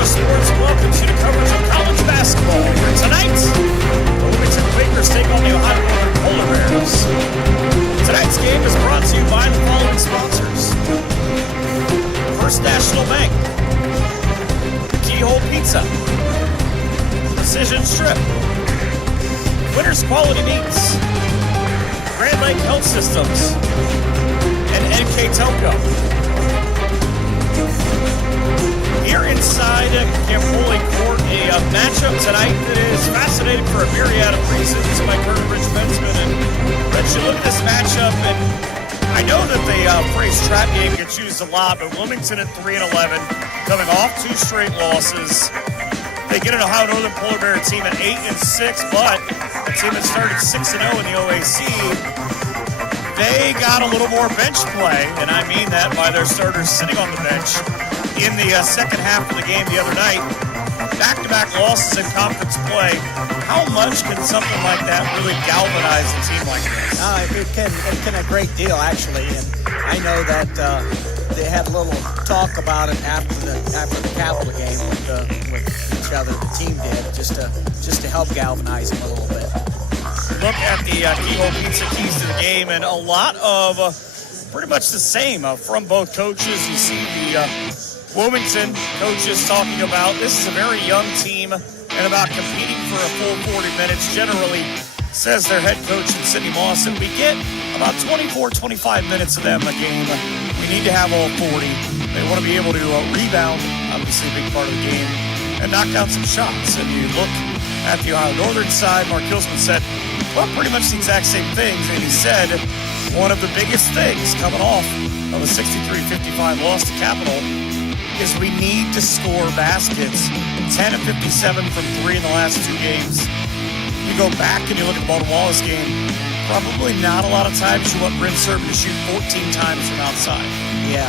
Sports welcomes you to coverage of college basketball. Here tonight, the Wilmington Quakers take on the Ohio Northern Polar Bears. Tonight's game is brought to you by the following sponsors: First National Bank, Keyhole Pizza, Precision Strip, Winners Quality Meats, Grand Lake Health Systems, and NK Telco. Here inside Camp Foley Court, a matchup tonight that is fascinating for a myriad of reasons. My current Rich Bensman, and Rich, you look at this matchup, and I know that the phrase trap game gets used a lot, but Wilmington at 3-11, coming off 2 straight losses. They get an Ohio Northern Polar Bear team at 8-6, but a team that started 6-0 in the OAC. They got a little more bench play, and I mean that by their starters sitting on the bench in the second half of the game the other night. Back-to-back losses in conference play. How much can something like that really galvanize a team like this? It can a great deal, actually. And I know that they had a little talk about it after the Capital game with each other. The team did just to help galvanize them a little bit. Look at the Keyhole Pizza keys to the game, and a lot of pretty much the same from both coaches. You see the Wilmington coaches talking about this is a very young team and about competing for a full 40 minutes. Generally, says their head coach in Sidney Mawson, we get about 24, 25 minutes of them a game. We need to have all 40. They want to be able to rebound, obviously a big part of the game, and knock down some shots. And you look at the Ohio Northern side, Mark Hilsman said, well, pretty much the exact same things. And he said one of the biggest things coming off of a 63-55 loss to Capital is we need to score baskets. 10 of 57 from 3 in the last 2 games. You go back and you look at the Baldwin Wallace game, probably not a lot of times you want Bryn Serban to shoot 14 times from outside. Yeah,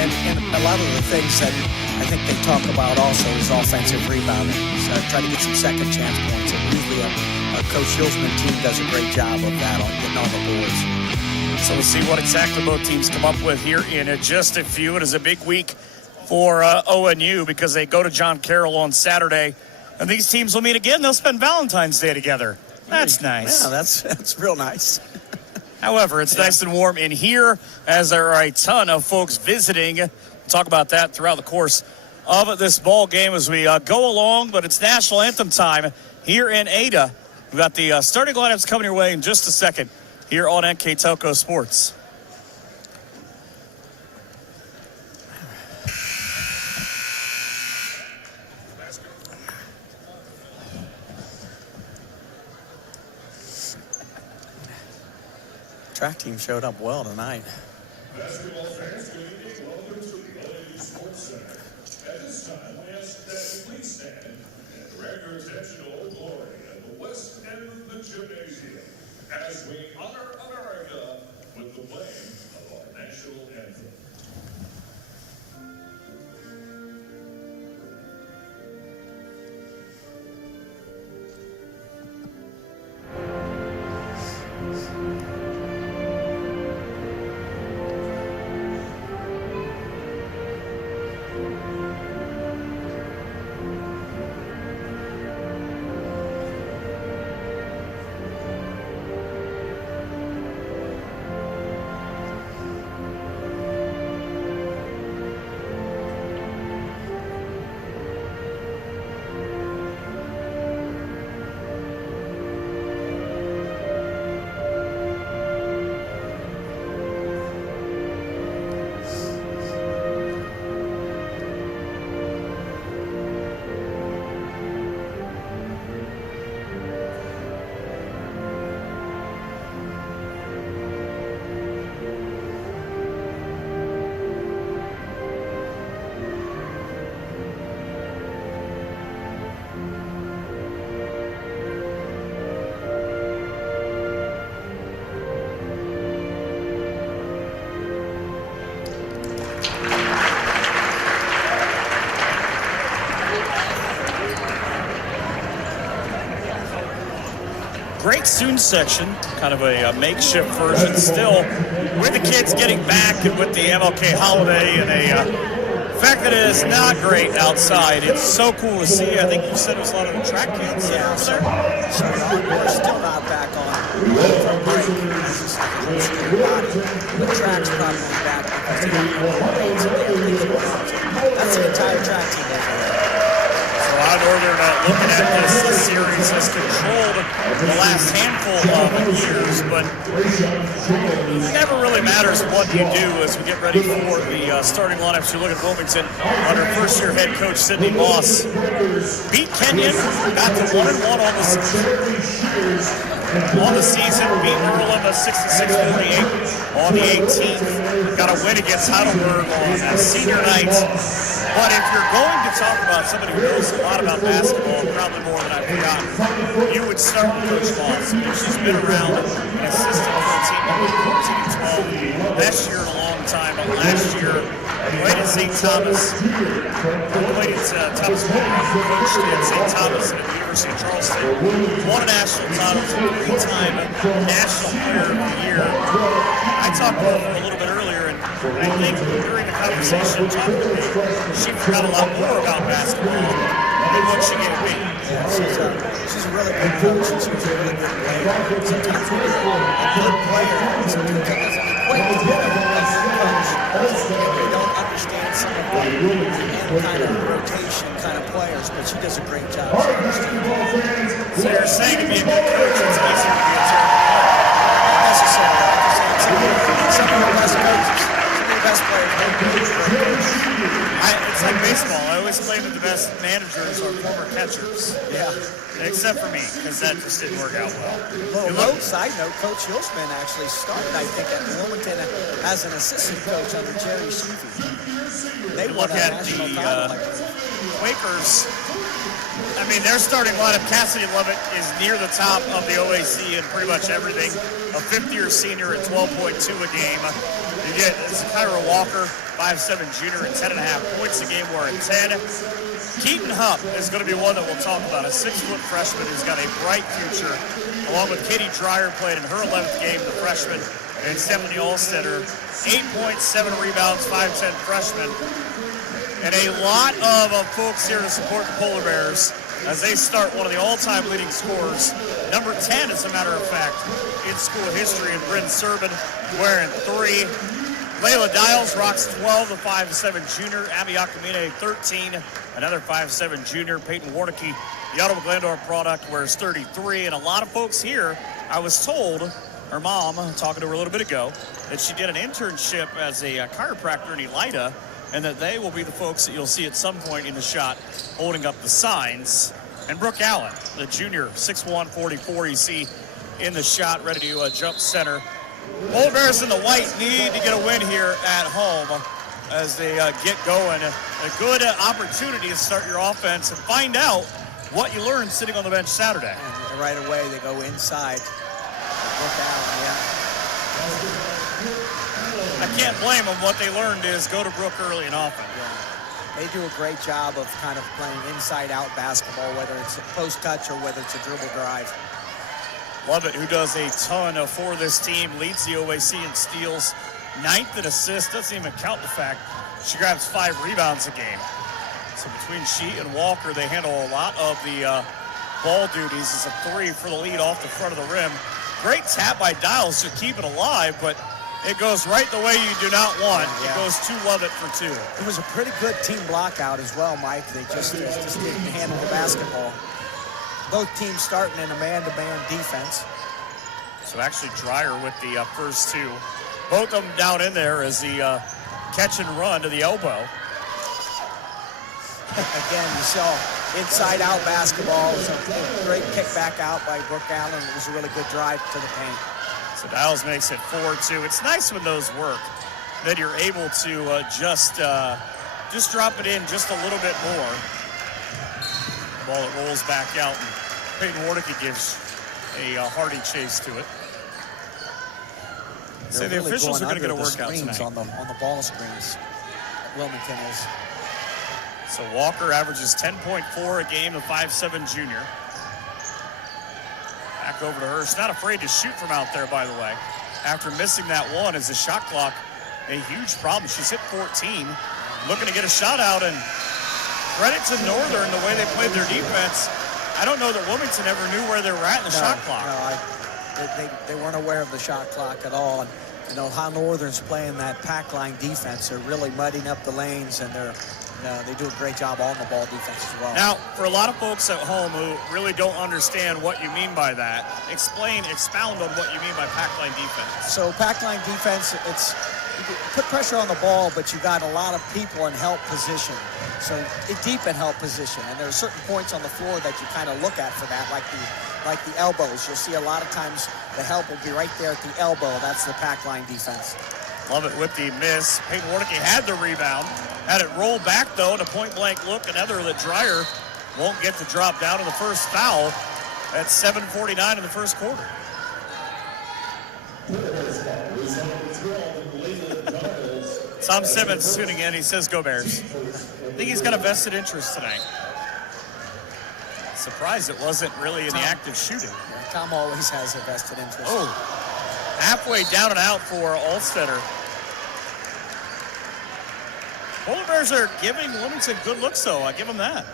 and a lot of the things that I think they talk about also is offensive rebounding. So try to get some second chance points. And usually a Coach Hilsman team does a great job of that on getting on the boards. So we'll see what exactly both teams come up with here in just a few. It is a big week for ONU because they go to John Carroll on Saturday. And these teams will meet again. They'll spend Valentine's Day together. That's nice. Yeah, that's real nice. However, it's nice and warm in here as there are a ton of folks visiting. We'll talk about that throughout the course of this ball game as we go along. But it's national anthem time here in Ada. We've got the starting lineups coming your way in just a second here on NK Telco Sports. Track team showed up well tonight. Basketball fans, good evening. Welcome to the ONU Sports Center. At this time, we ask that you please stand and direct your attention to Old Glory at the west end of the gymnasium as we honor America with the playing of our national anthem. great student section, kind of a makeshift version still, with the kids getting back and with the MLK holiday and the fact that it is not great outside. It's so cool to see. I think you said it was a lot of the track kids that are there. So we're still not back on from break. The track's probably back because they have rains and that's the entire track team over there. Northern looking at this series has controlled the last handful of years, but it never really matters what you do as we get ready for the starting lineups. You look at Wilmington under first-year head coach Sidney Moss. Beat Kenyon, got to 1-1 on the season, beat Maryland 66-48 on the 18th. Got a win against Heidelberg on senior night. But if you're going to talk about somebody who knows a lot about basketball, probably more than I've forgotten, you would start with Coach Moss. She's been around, an assistant for a team number 14-12, best year in a long time. But last year, played at St. Thomas, played at Thomas Wilmington, coached at St. Thomas and at the University of Charleston, won a national title, three-time National Player of the Year. I talked about her a little bit earlier, and I think during the conversation, talking to me, she forgot a lot more about basketball than what she gave me. Yeah, she's a really good coach, and she's a really good player. Sometimes when you're a good player, sometimes that doesn't equate to being a good coach. And we don't understand some of the end kind of rotation kind of players, but she does a great job. So you're saying to be a good coach, it's easier to be a terrible player? Not necessarily. Some of the best coaches, some of the best players don't coach great coaches. It's like baseball. I always claim that the best managers are former catchers. Yeah. Except for me, because that just didn't work out well. Little side note, Coach Hilsman actually started, I think, at Wilmington as an assistant coach under Jerry Sheafy. They won look a at national the title. Quakers. I mean, their starting lineup, Cassidy Lovett is near the top of the OAC in pretty much everything. A fifth-year senior at 12.2 a game. You get Kyra Walker, 5'7" junior, and 10.5 points a game. We're at 10. Keaton Hupp is going to be one that we'll talk about, a 6-foot freshman who's got a bright future, along with Katie Dreyer, played in her 11th game, the freshman, and Stephanie Allstetter, 8.7 rebounds, 5'10" freshman. And a lot of folks here to support the Polar Bears as they start one of the all-time leading scorers. Number 10, as a matter of fact, in school history, and Bryn Serban wearing 3. Layla Dials rocks 12, the 5'7" junior. Abby Akamine, 13, another 5'7" junior. Peyton Warnicki, the Ottawa Glandor product, wears 33. And a lot of folks here, I was told, her mom, talking to her a little bit ago, that she did an internship as a chiropractor in Elida, and that they will be the folks that you'll see at some point in the shot holding up the signs. And Brooke Allen, the junior, 6'1", 44, you see in the shot, ready to jump center. Polar Bears in the white need to get a win here at home as they get going. A good opportunity to start your offense and find out what you learned sitting on the bench Saturday. And right away, they go inside. Brooke Allen, yeah. I can't blame them. What they learned is go to Brooke early and often. Yeah. They do a great job of kind of playing inside-out basketball, whether it's a post touch or whether it's a dribble drive. Lovett, who does a ton for this team, leads the OAC in steals, 9th in assists. Doesn't even count the fact she grabs 5 rebounds a game. So between she and Walker, they handle a lot of the ball duties. It's a 3 for the lead off the front of the rim. Great tap by Dials to keep it alive, but it goes right the way you do not want. Yeah. It goes to Lovett for 2. It was a pretty good team block out as well, Mike. They just didn't handle the basketball. Both teams starting in a man-to-man defense. So actually Dreyer with the first 2. Both of them down in there as the catch and run to the elbow. Again, you saw inside-out basketball. It was a great kick back out by Brooke Allen. It was a really good drive to the paint. So Dials makes it 4-2. It's nice when those work, that you're able to just drop it in just a little bit more. The ball that rolls back out, and Peyton Warnicki gives a hearty chase to it. So the really officials are going to get a under the workout screens tonight. on the ball screens. Wilmington is. So Walker averages 10.4 a game, the 5'7" junior. Back over to her. She's not afraid to shoot from out there, by the way. After missing that one, is the shot clock a huge problem. She's hit 14, looking to get a shot out, and credit to Northern, the way they played their defense. I don't know that Wilmington ever knew where they were at in the shot clock. No, they weren't aware of the shot clock at all. And, you know, how Northern's playing that pack line defense. They're really mudding up the lanes, and they do a great job on the ball defense as well. Now, for a lot of folks at home who really don't understand what you mean by that, expound on what you mean by pack line defense. So pack line defense, it's you put pressure on the ball, but you got a lot of people in help position. So deep in help position, and there are certain points on the floor that you kind of look at for that, like the elbows. You'll see a lot of times the help will be right there at the elbow. That's the pack line defense. Love it with the miss. Peyton Warnicki had the rebound. Had it roll back, though, and a point-blank look. Another that Dreyer won't get to drop down in the first foul at 7:49 in the first quarter. Tom Simmons tuning in. He says, go Bears. I think he's got a vested interest tonight. Surprised it wasn't really in the act of shooting. Yeah, Tom always has a vested interest. Oh, halfway down and out for Alstetter. Polar Bears are giving Wilmington good looks, though. I give them that.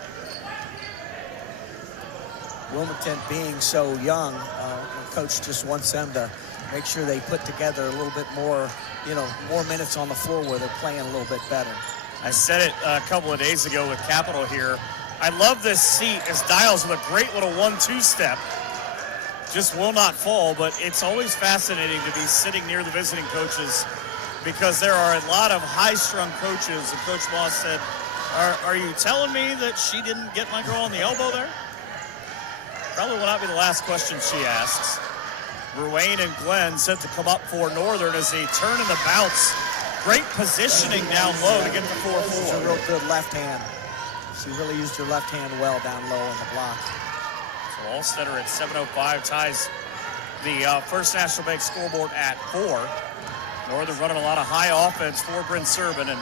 Wilmington being so young, the coach just wants them to make sure they put together a little bit more, more minutes on the floor where they're playing a little bit better. I said it a couple of days ago with Capitol here. I love this seat as Dials with a great little 1-2 step. Just will not fall, but it's always fascinating to be sitting near the visiting coaches because there are a lot of high-strung coaches. And Coach Moss said, are you telling me that she didn't get my girl on the elbow there? Probably will not be the last question she asks. Ruane and Glenn set to come up for Northern as they turn in the bounce. Great positioning down low to get the 4-4. It's a real good left hand. She really used her left hand well down low in the block. So Alstetter at 7:05 ties the First National Bank scoreboard at 4. Northern running a lot of high offense for Bryn Serban, and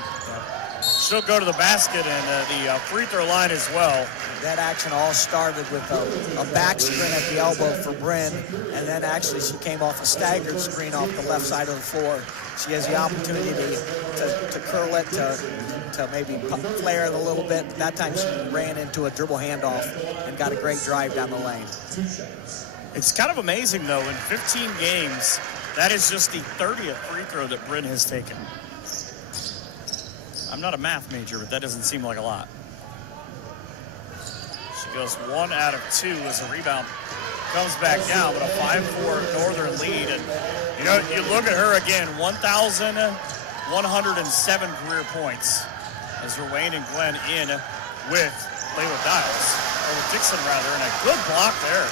she'll go to the basket and the free throw line as well. That action all started with a back screen at the elbow for Bryn, and then actually she came off a staggered screen off the left side of the floor. She has the opportunity to curl it, to maybe flare it a little bit. That time she ran into a dribble handoff and got a great drive down the lane. It's kind of amazing, though, in 15 games, that is just the 30th free throw that Bryn has taken. I'm not a math major, but that doesn't seem like a lot. She goes 1 out of 2 as a rebound comes back down, but a 5-4 Northern lead. And, you look at her again, 1,107 career points as Ruane and Glenn in with Dixon, and a good block there.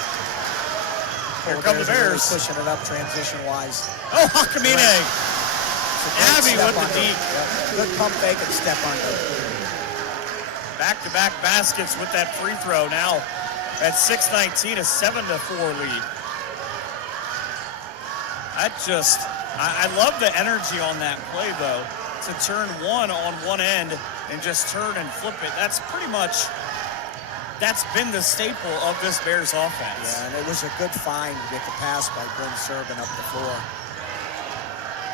Here come the Bears. Really pushing it up transition-wise. Oh, Hakamine. Abby with the deep. Yep. Good pump fake and step under. Back-to-back baskets with that free throw now at 6:19, a 7-4 lead. I love the energy on that play, though, to turn one on one end and just turn and flip it. That's been the staple of this Bears offense. Yeah, and it was a good find to get the pass by Bryn Serban up the floor.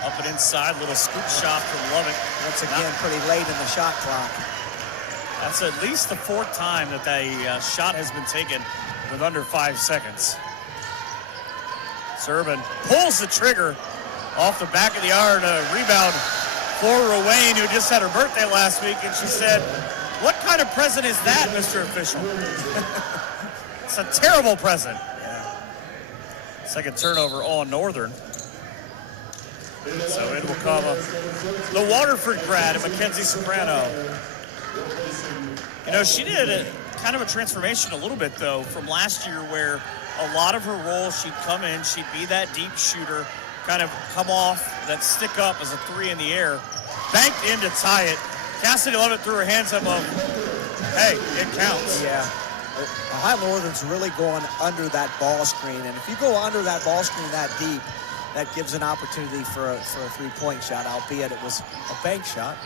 Up and inside, little scoop shot from Lovett. Once again, pretty late in the shot clock. That's at least the 4th time that the shot has been taken with under 5 seconds. Serban pulls the trigger off the back of the iron. Rebound for Ruane, who just had her birthday last week, and she said, "What kind of present is that, Mr. Official?" It's a terrible present. Yeah. Second turnover on Northern. So in will come the Waterford grad, Mackenzie Soprano. She did kind of a transformation a little bit, though, from last year where a lot of her role, she'd come in, she'd be that deep shooter, kind of come off, that stick up as a 3 in the air, banked in to tie it. Cassidy Lovett threw her hands up of, hey, it counts. Yeah. Ohio Northern's really going under that ball screen, and if you go under that ball screen that deep, that gives an opportunity for a three-point shot, albeit it was a bank shot.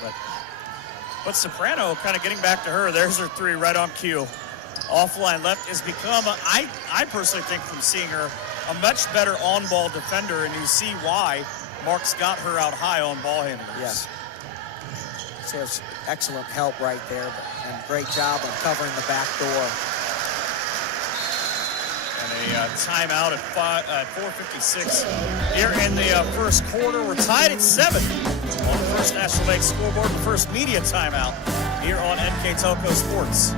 But Soprano kind of getting back to her. There's her 3 right on cue. Offline left has become, I personally think from seeing her a much better on-ball defender, and you see why Mark's got her out high on ball handlers. Yes. So it's excellent help right there, and great job of covering the back door. And a timeout at 4:56 here in the first quarter. We're tied at 7 on the First National Bank scoreboard. The first media timeout here on NK Telco Sports.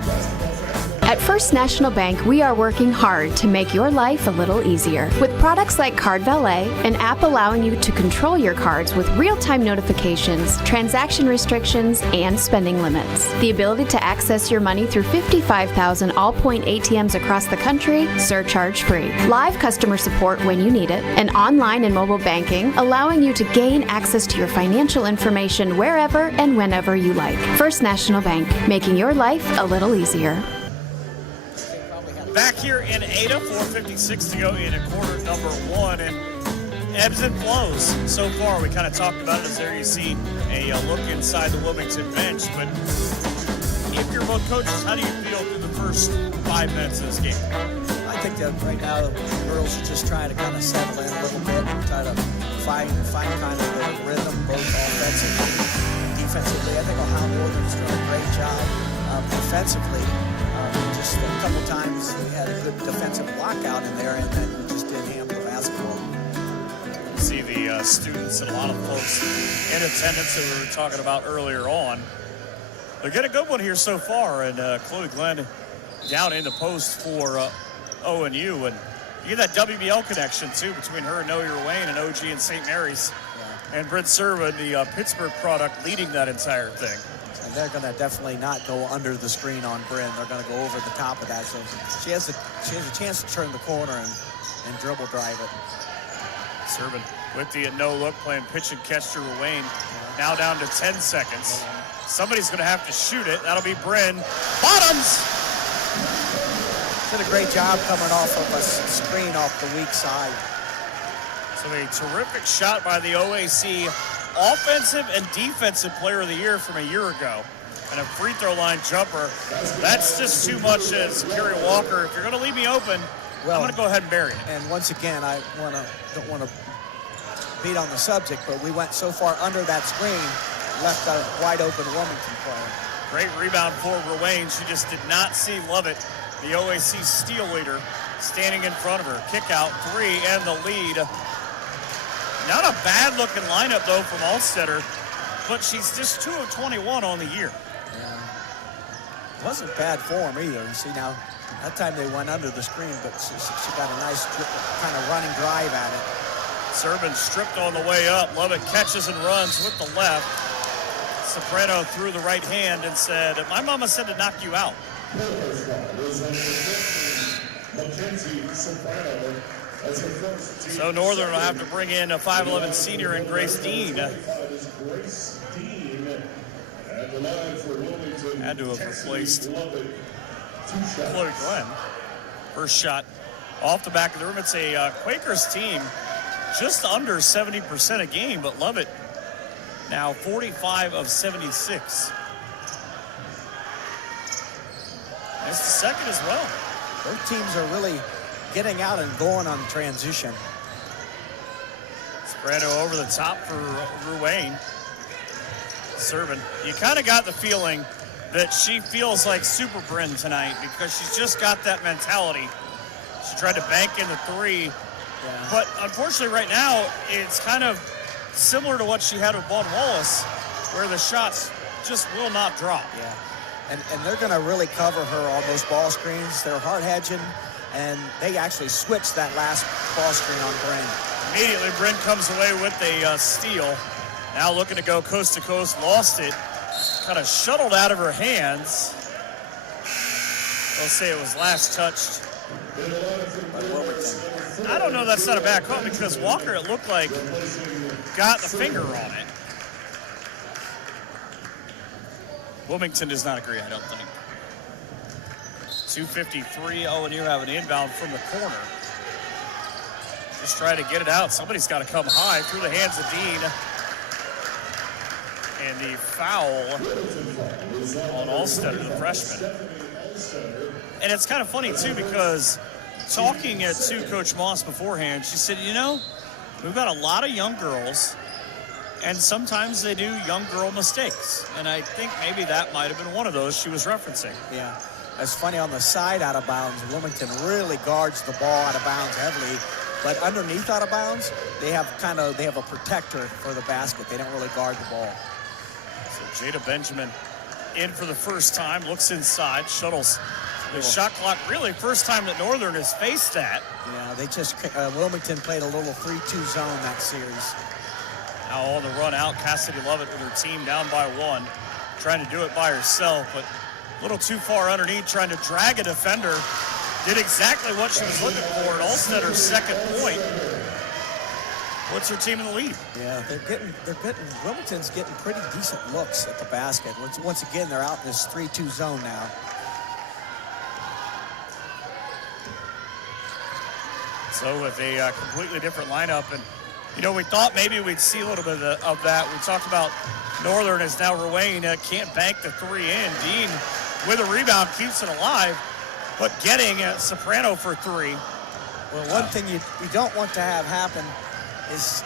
At First National Bank, we are working hard to make your life a little easier. With products like Card Valet, an app allowing you to control your cards with real-time notifications, transaction restrictions, and spending limits. The ability to access your money through 55,000 all-point ATMs across the country, surcharge-free. Live customer support when you need it, and online and mobile banking, allowing you to gain access to your financial information wherever and whenever you like. First National Bank, making your life a little easier. Back here in Ada, 4:56 to go in quarter number 1, and ebbs and flows so far. We kind of talked about it as there you see a look inside the Wilmington bench. But if you're both coaches, how do you feel through the first 5 minutes of this game? I think that right now the girls are just trying to kind of settle in a little bit and try to find kind of the rhythm, both offensively and defensively. I think Ohio Northern's doing a great job defensively. Just a couple times we had a good defensive lockout in there, and then we just didn't handle the basketball. See the students and a lot of folks in attendance that we were talking about earlier on. They get a good one here so far, and Chloe Glenn down in the post for ONU, and you get that WBL connection too between her and Know Your Wayne and OG and St. Mary's, and Brent Servan, the Pittsburgh product, leading that entire thing. And they're going to definitely not go under the screen on Bryn. They're going to go over the top of that. So she has a chance to turn the corner and dribble drive it. Servan with the no look, playing pitch and catch to Wayne. Now down to 10 seconds. Somebody's going to have to shoot it. That'll be Bryn. Bottoms! Did a great job coming off of a screen off the weak side. So a terrific shot by the OAC offensive and defensive player of the year from a year ago. And a free throw line jumper. That's just too much as Kerry Walker. If you're going to leave me open, I'm going to go ahead and bury it. And once again, I don't want to beat on the subject, but we went so far under that screen, left a wide open Wilmington player. Great rebound for Ruane. She just did not see Lovett, the OAC steal leader, standing in front of her. Kick out, 3, and the lead. Not a bad-looking lineup, though, from Alstetter, but she's just 2 of 21 on the year. Yeah. Wasn't bad form either. You see now, that time they went under the screen, but she got a nice kind of running drive at it. Servan stripped on the way up. Lovett catches and runs with the left. Soprano threw the right hand and said, "My mama said to knock you out." So Northern will have to bring in a 5'11 senior and Grace Dean. Had to have replaced Chloe Glenn. First shot off the back of the rim. It's a Quakers team just under 70% a game, but Lovett now 45 of 76. It's the second as well. Both teams are really getting out and going on transition. Soprano over the top for Ruane. Servan. You kind of got the feeling that she feels like Super Bryn tonight because she's just got that mentality. She tried to bank in the 3, but unfortunately right now it's kind of similar to what she had with Vaughn Wallace, where the shots just will not drop. Yeah, and they're going to really cover her on those ball screens. They're hard hedging, and they actually switched that last ball screen on Bryn. Immediately, Bryn comes away with a steal. Now looking to go coast to coast, lost it. Kind of shuttled out of her hands. They'll say it was last touched. I don't know, that's not a bad call because Walker, it looked like, got the finger on it. Wilmington does not agree, I don't think. 2:53, ONU have an inbound from the corner. Just trying to get it out. Somebody's got to come high through the hands of Dean. And the foul on Alstetter, the freshman. And it's kind of funny, too, because talking to Coach Moss beforehand, she said, we've got a lot of young girls, and sometimes they do young girl mistakes. And I think maybe that might have been one of those she was referencing. Yeah. It's funny, on the side out of bounds, Wilmington really guards the ball out of bounds heavily. But underneath out of bounds, they have a protector for the basket. They don't really guard the ball. So Jada Benjamin in for the first time, looks inside, shuttles the shot clock. Really, first time that Northern has faced that. Yeah, they just Wilmington played a little 3-2 zone that series. Now on the run out, Cassidy Lovett with her team down by 1, trying to do it by herself, but a little too far underneath, trying to drag a defender. Did exactly what she was looking for, and Alstetter's second point puts her team in the lead. Yeah, Wilmington's getting pretty decent looks at the basket. Once again, they're out in this 3-2 zone now. So with a completely different lineup, and we thought maybe we'd see a little bit of that. We talked about Northern as now Ruane can't bank the 3 in. Dean with a rebound keeps it alive, but getting Soprano for 3. Well, one thing you don't want to have happen is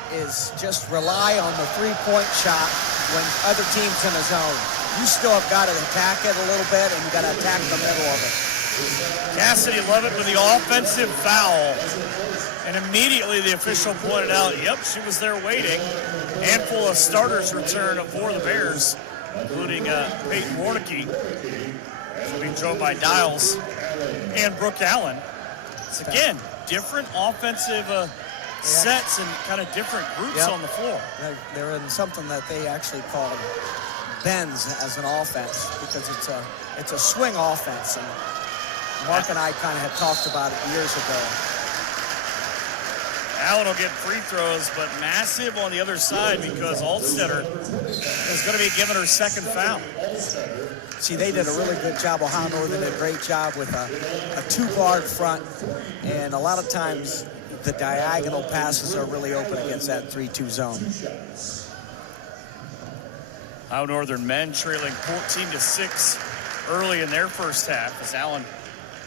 just rely on the 3-point shot when other teams in a zone. You still have got to attack it a little bit, and you got to attack the middle of it. Cassidy Lovett with the offensive foul, and immediately the official pointed out, yep, she was there waiting. Handful of starters return for the Bears, including Peyton Warnicki. She'll be joined by Dials and Brooke Allen. It's again different offensive sets and kind of different groups on the floor. They're in something that they actually call bends as an offense, because it's a swing offense, and Mark and I kind of had talked about it years ago. Allen will get free throws, but massive on the other side because Alstetter is going to be giving her second foul. See, they did a really good job. Ohio Northern did a great job with a 2-guard front, and a lot of times the diagonal passes are really open against that 3-2 zone. Ohio Northern men trailing 14-6 early in their first half as Allen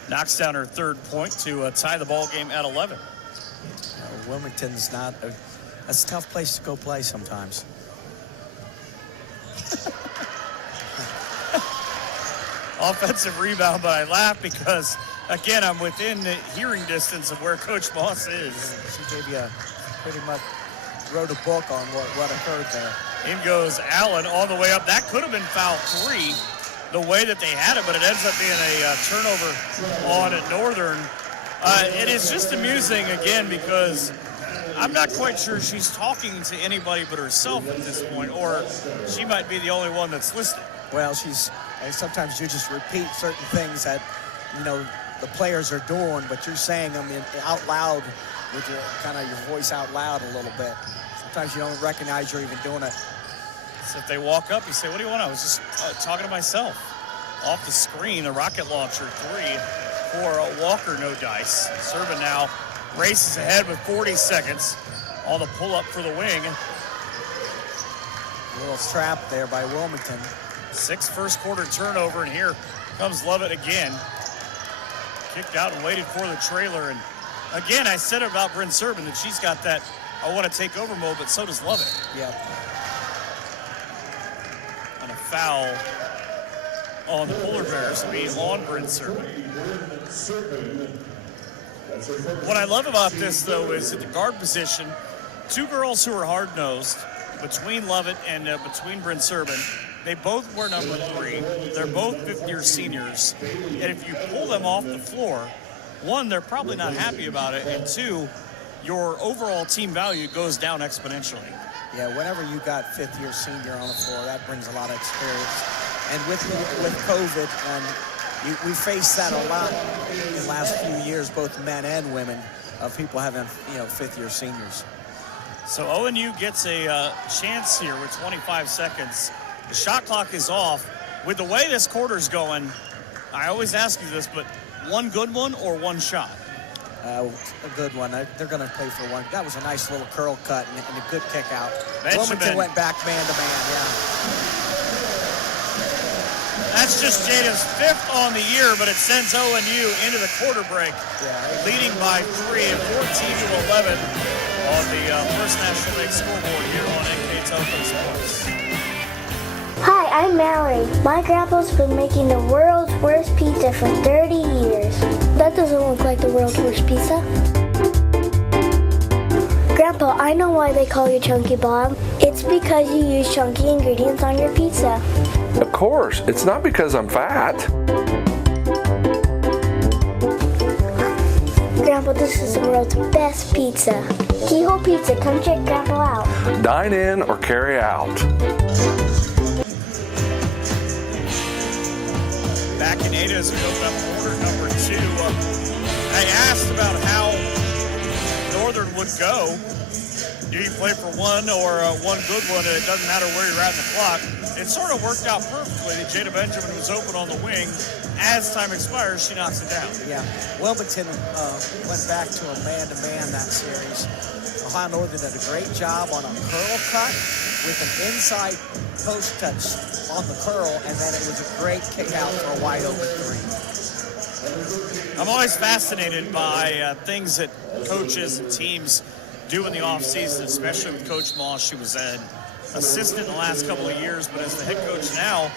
knocks down her third point to tie the ball game at 11. Wilmington's that's a tough place to go play sometimes. Offensive rebound, but I laugh because, again, I'm within the hearing distance of where Coach Moss is. She gave you pretty much wrote a book on what occurred there. In goes Allen all the way up. That could have been foul 3 the way that they had it, but it ends up being a turnover on Northern. It is just amusing, again, because I'm not quite sure she's talking to anybody but herself at this point, or she might be the only one that's listening. Well, sometimes you just repeat certain things that, the players are doing, but you're saying them out loud with your voice out loud a little bit. Sometimes you don't recognize you're even doing it. So if they walk up, you say, what do you want? I was just talking to myself. Off the screen, the rocket launcher 3 for Walker, no dice. Serving now races ahead with 40 seconds on the pull-up for the wing. A little trap there by Wilmington. 6 first quarter turnover, and here comes Lovett again. Kicked out and waited for the trailer. And again, I said about Bryn Serban that she's got that I want to take over mode, but so does Lovett. Yep. And a foul on the Polar Bears will be on Bryn Serban. What I love about this, though, is at the guard position, 2 girls who are hard-nosed, between Lovett and between Bryn Serban. They both were number 3. They're both fifth-year seniors. And if you pull them off the floor, 1, they're probably not happy about it, and 2, your overall team value goes down exponentially. Yeah, whenever you got fifth-year senior on the floor, that brings a lot of experience. And with COVID, and we faced that a lot in the last few years, both men and women, of people having, fifth-year seniors. So ONU gets a chance here with 25 seconds. The shot clock is off. With the way this quarter's going, I always ask you this, but one good one or one shot? A good one. They're going to play for one. That was a nice little curl cut and a good kick out. Benjamin. Wilmington went back man-to-man, yeah. That's just Jada's 5th on the year, but it sends ONU into the quarter break, leading by 3 at 14-11 on the First National Bank scoreboard here on NK Telephone Sports. Hi, I'm Mallory. My grandpa's been making the world's worst pizza for 30 years. That doesn't look like the world's worst pizza. Grandpa, I know why they call you Chunky Bob. It's because you use chunky ingredients on your pizza. Of course, it's not because I'm fat. Grandpa, this is the world's best pizza. Keyhole Pizza, come check Grandpa out. Dine in or carry out. Back in Ada as we open up quarter number 2. I asked about how Northern would go. Do you play for one or one good one, and it doesn't matter where you're at in the clock? It sort of worked out perfectly. Jada Benjamin was open on the wing. As time expires, she knocks it down. Yeah, Wilmington went back to a man-to-man that series. Ohio Northern did a great job on a curl cut with an inside post touch on the curl, and then it was a great kick out for a wide open 3. I'm always fascinated by things that coaches and teams do in the offseason, especially with Coach Moss. She was an assistant in the last couple of years, but as the head coach now,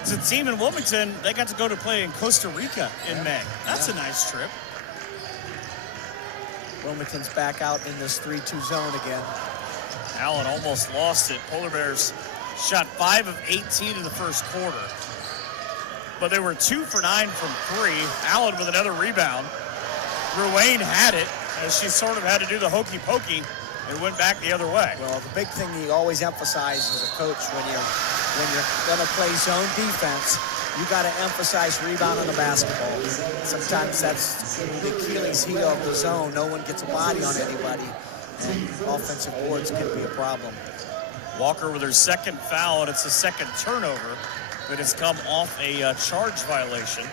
it's a team in Wilmington. They got to go to play in Costa Rica in May. That's a nice trip. Wilmington's back out in this 3-2 zone again. Allen almost lost it. Polar Bears shot 5 of 18 in the first quarter, but they were 2 for 9 from 3. Allen with another rebound. Ruane had it as she sort of had to do the hokey pokey. It went back the other way. Well, the big thing you always emphasize as a coach when you're going to play zone defense, you got to emphasize rebound on the basketball. Sometimes that's the Achilles heel of the zone. No one gets a body on anybody, and offensive boards can be a problem. Walker with her second foul, and it's a second turnover that has come off a charge violation.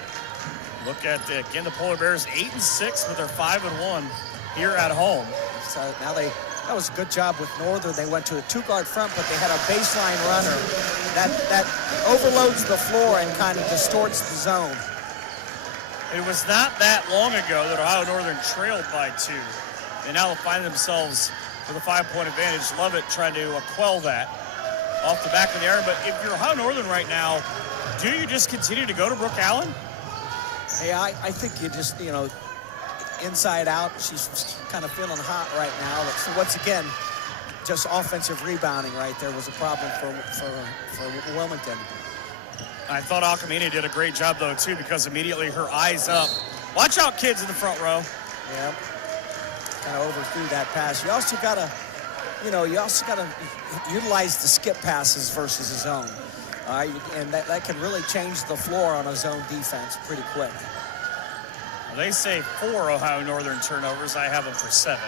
Look at, again, the Polar Bears 8-6 with their 5-1 here at home. So now that was a good job with Northern. They went to a 2-guard front, but they had a baseline runner that overloads the floor and kind of distorts the zone. It was not that long ago that Ohio Northern trailed by 2. They now find themselves with a 5-point advantage. Lovett trying to quell that off the back of the iron. But if you're Ohio Northern right now, do you just continue to go to Brooke Allen? Hey, I think you just, inside out. She's kind of feeling hot right now. So once again, just offensive rebounding right there was a problem for Wilmington. I thought Alcamini did a great job though too, because immediately her eyes up. Watch out, kids in the front row. Yep. Kind of overthrew that pass. You also gotta utilize the skip passes versus a zone. And that can really change the floor on a zone defense pretty quick. They say 4 Ohio Northern turnovers. I have them for 7.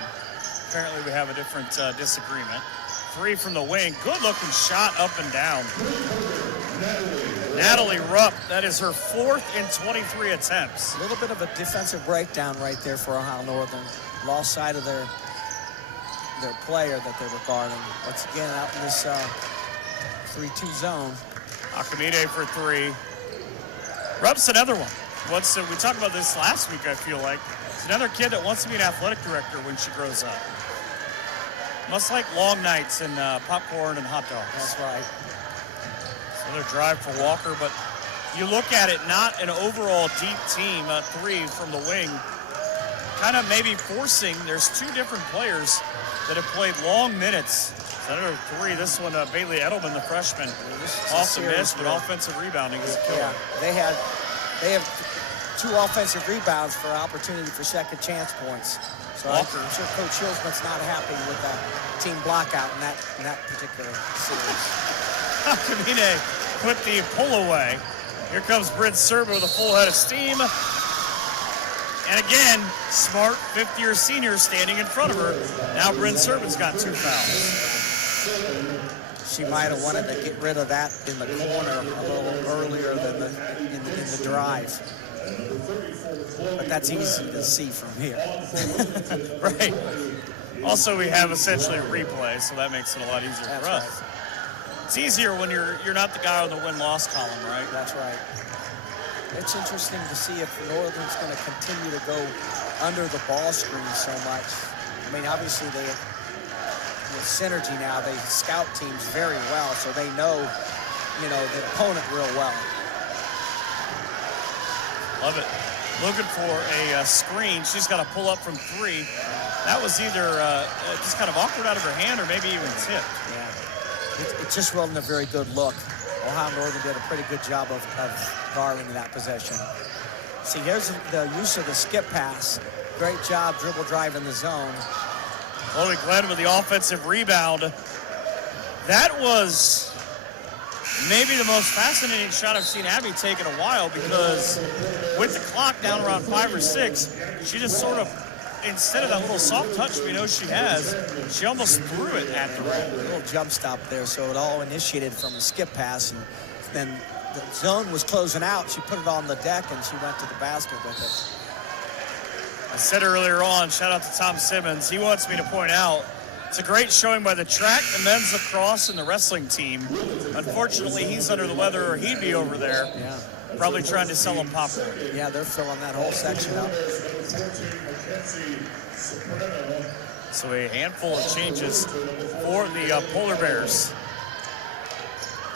Apparently we have a different disagreement. 3 from the wing. Good-looking shot up and down. Natalie Rupp, that is her 4th in 23 attempts. A little bit of a defensive breakdown right there for Ohio Northern. Lost sight of their player that they were guarding. Once again, out in this 3-2 zone. Akamine for 3. Rupp's another one. We talked about this last week, I feel like. It's another kid that wants to be an athletic director when she grows up. Must like long nights and popcorn and hot dogs. That's right. Another drive for Walker, but you look at it, not an overall deep team. 3 from the wing. Kind of maybe forcing, there's 2 different players that have played long minutes. Another 3, this one, Bailey Edelman, the freshman, off the miss, but offensive rebounding is a killer. Yeah, they have 2 offensive rebounds for opportunity for second chance points. So I'm sure Coach Hillsman's not happy with that team block out in that particular series. Kamine put the pull away. Here comes Brent Serba with a full head of steam. And again, smart 5th-year senior standing in front of her. Now Brent Serba's got 2 fouls. She might have wanted to get rid of that in the corner a little earlier than in the drive. But that's easy to see from here. Right. Also, we have essentially a replay, so that makes it a lot easier for us. Right. It's easier when you're not the guy on the win-loss column, right? That's right. It's interesting to see if Northern's going to continue to go under the ball screen so much. I mean, obviously with synergy now, they scout teams very well, so they know, the opponent real well. Love it. Looking for a screen. She's got to pull up from 3. That was either just kind of awkward out of her hand or maybe even tipped. Yeah. It just wasn't a very good look. Ohio Northern did a pretty good job of guarding that possession. See, here's the use of the skip pass. Great job dribble drive in the zone. Chloe Glenn with the offensive rebound. That was maybe the most fascinating shot I've seen Abby take in a while, because with the clock down around 5 or 6, she just sort of, instead of that little soft touch we know she has, she almost threw it at the rim. A little jump stop there, so it all initiated from a skip pass, and then the zone was closing out. She put it on the deck, and she went to the basket with it. I said earlier on, shout out to Tom Simmons, he wants me to point out, it's a great showing by the track, the men's lacrosse, and the wrestling team. Unfortunately, he's under the weather, or he'd be over there. Yeah. Probably trying to sell them popcorn. Yeah, they're filling that whole section up. So a handful of changes for the Polar Bears.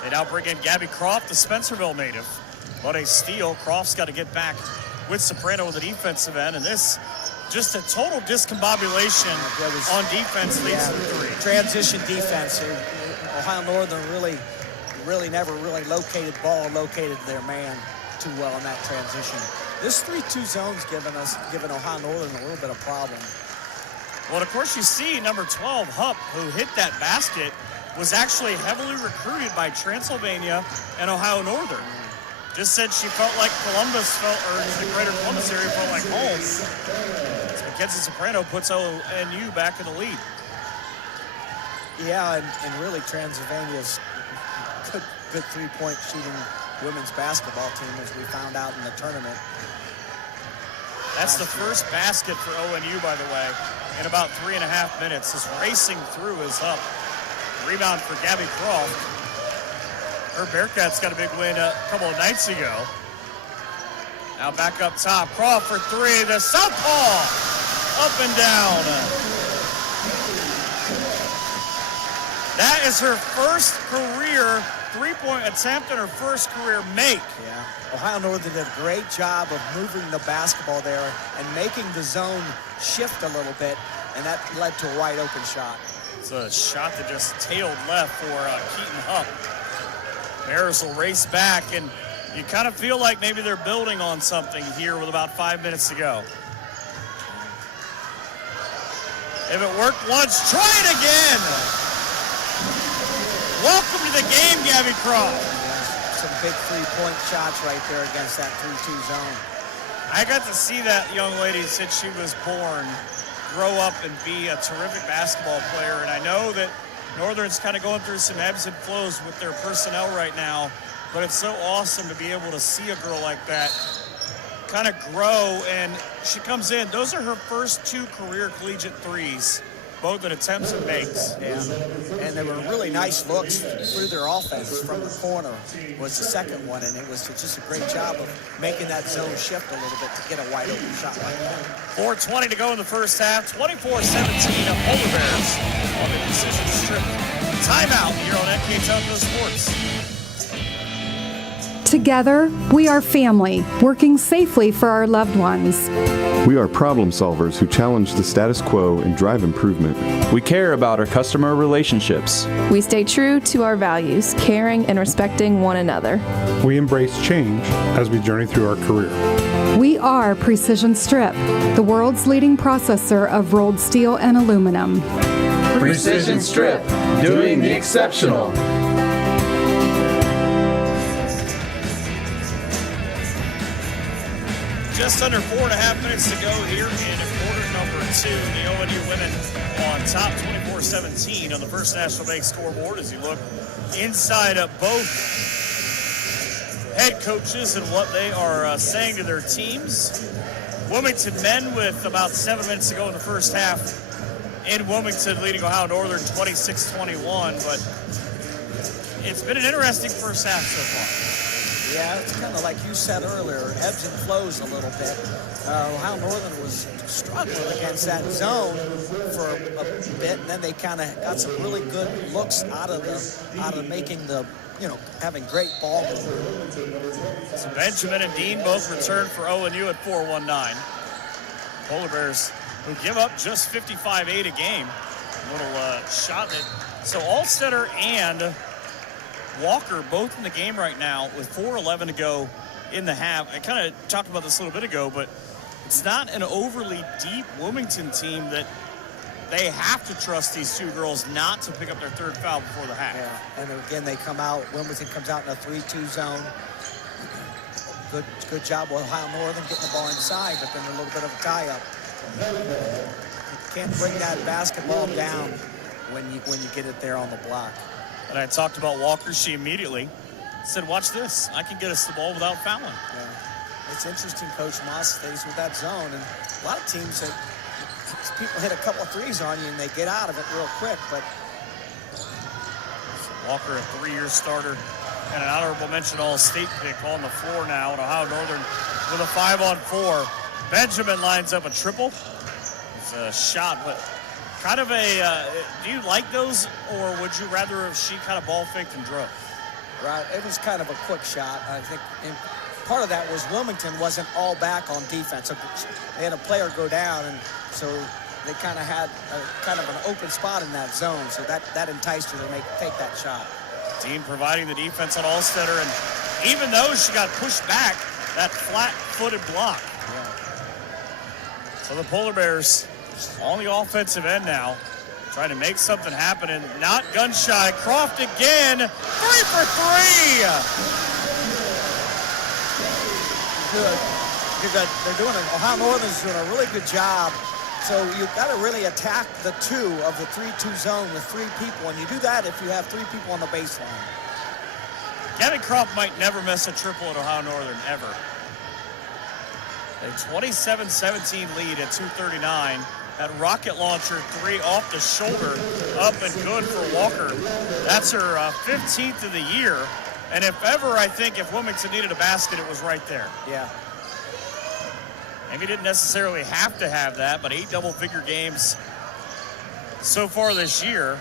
They now bring in Gabby Croft, the Spencerville native. But a steal. Croft's got to get back with Soprano with the defensive end, and this just a total discombobulation on defense leads to 3. Transition defense. Ohio Northern really never really located their man too well in that transition. This 3-2 zone's given Ohio Northern a little bit of problem. Well, of course, you see number 12, Hupp, who hit that basket, was actually heavily recruited by Transylvania and Ohio Northern. Just said she felt like Columbus or the greater Columbus area felt like home. So Mackenzie Soprano puts ONU back in the lead. Yeah, and really Transylvania's good three-point shooting women's basketball team, as we found out in the tournament. That's the first basket for ONU, by the way, in about 3.5 minutes. This racing through is up. Rebound for Gabby Croft. Her Bearcats got a big win a couple of nights ago. Now back up top. Croft for 3. The southpaw. Up and down. That is her first career three-point attempt and her first career make. Yeah. Ohio Northern did a great job of moving the basketball there and making the zone shift a little bit, and that led to a wide open shot. It's a shot that just tailed left for Keaton Hupp. Bears will race back, and you kind of feel like maybe they're building on something here with about 5 minutes to go. If it worked once, try it again. Welcome to the game, Gabby Croft. Yeah, some big three-point shots right there against that 3-2 zone. I got to see that young lady since she was born grow up and be a terrific basketball player, and I know that Northern's kind of going through some ebbs and flows with their personnel right now, but it's so awesome to be able to see a girl like that kind of grow, and she comes in. Those are her first 2 career collegiate threes, both in attempts and makes. Yeah, and they were really nice looks through their offense. From the corner was the second one, and it was just a great job of making that zone shift a little bit to get a wide open shot like that. 4:20 to go in the first half, 24-17 of Polar Bears on the decision strip. Timeout here on NK Telco Sports. Together, we are family, working safely for our loved ones. We are problem solvers who challenge the status quo and drive improvement. We care about our customer relationships. We stay true to our values, caring and respecting one another. We embrace change as we journey through our career. We are Precision Strip, the world's leading processor of rolled steel and aluminum. Precision Strip, doing the exceptional. Just under 4.5 minutes to go here in quarter number 2. The ONU women on top 24-17 on the First National Bank scoreboard as you look inside of both head coaches and what they are saying to their teams. Wilmington men with about 7 minutes to go in the first half in Wilmington leading Ohio Northern 26-21, but it's been an interesting first half so far. Yeah, it's kind of like you said earlier, ebbs and flows a little bit. Ohio Northern was struggling against that zone for a bit, and then they kind of got some really good looks out of making the, having great ball movement. So Benjamin and Dean both returned for ONU at 4-1-9. Polar Bears, who give up just 55-8 a game. Little shot that. So Alstetter and Walker both in the game right now with 4:11 to go in the half. I kind of talked about this a little bit ago, but it's not an overly deep Wilmington team that they have to trust these two girls not to pick up their third foul before the half. Yeah, and again, Wilmington comes out in a 3-2 zone. Good job with Ohio Northern getting the ball inside, but then a little bit of a tie-up. You can't bring that basketball down when you get it there on the block. And I talked about Walker. She immediately said, watch this. I can get us the ball without fouling. Yeah. It's interesting, Coach Moss stays with that zone. And a lot of teams, people hit a couple of threes on you and they get out of it real quick. But Walker, a 3-year starter and an honorable mention All-State pick on the floor now. And Ohio Northern with a 5-on-4. Benjamin lines up a triple. It's a shot, but kind of a, do you like those, or would you rather if she kind of ball faked and drove? Right, it was kind of a quick shot. I think part of that was Wilmington wasn't all back on defense. So they had a player go down, and so they kind of had kind of an open spot in that zone. So that enticed her to take that shot. Dean providing the defense on Alstetter, and even though she got pushed back, that flat-footed block. Yeah. So the Polar Bears on the offensive end now, trying to make something happen, and not gun shy. Croft again, 3 for 3. Good. They're doing it. Ohio Northern's doing a really good job. So you've got to really attack the 2 of the 3-2 zone with 3 people, and you do that if you have 3 people on the baseline. Gabby Croft might never miss a triple at Ohio Northern, ever. A 27-17 lead at 2:39. That rocket launcher 3 off the shoulder, up and good for Walker. That's her 15th of the year. And if ever, I think, if Wilmington needed a basket, it was right there. Yeah. Maybe didn't necessarily have to have that, but 8 double-figure games so far this year.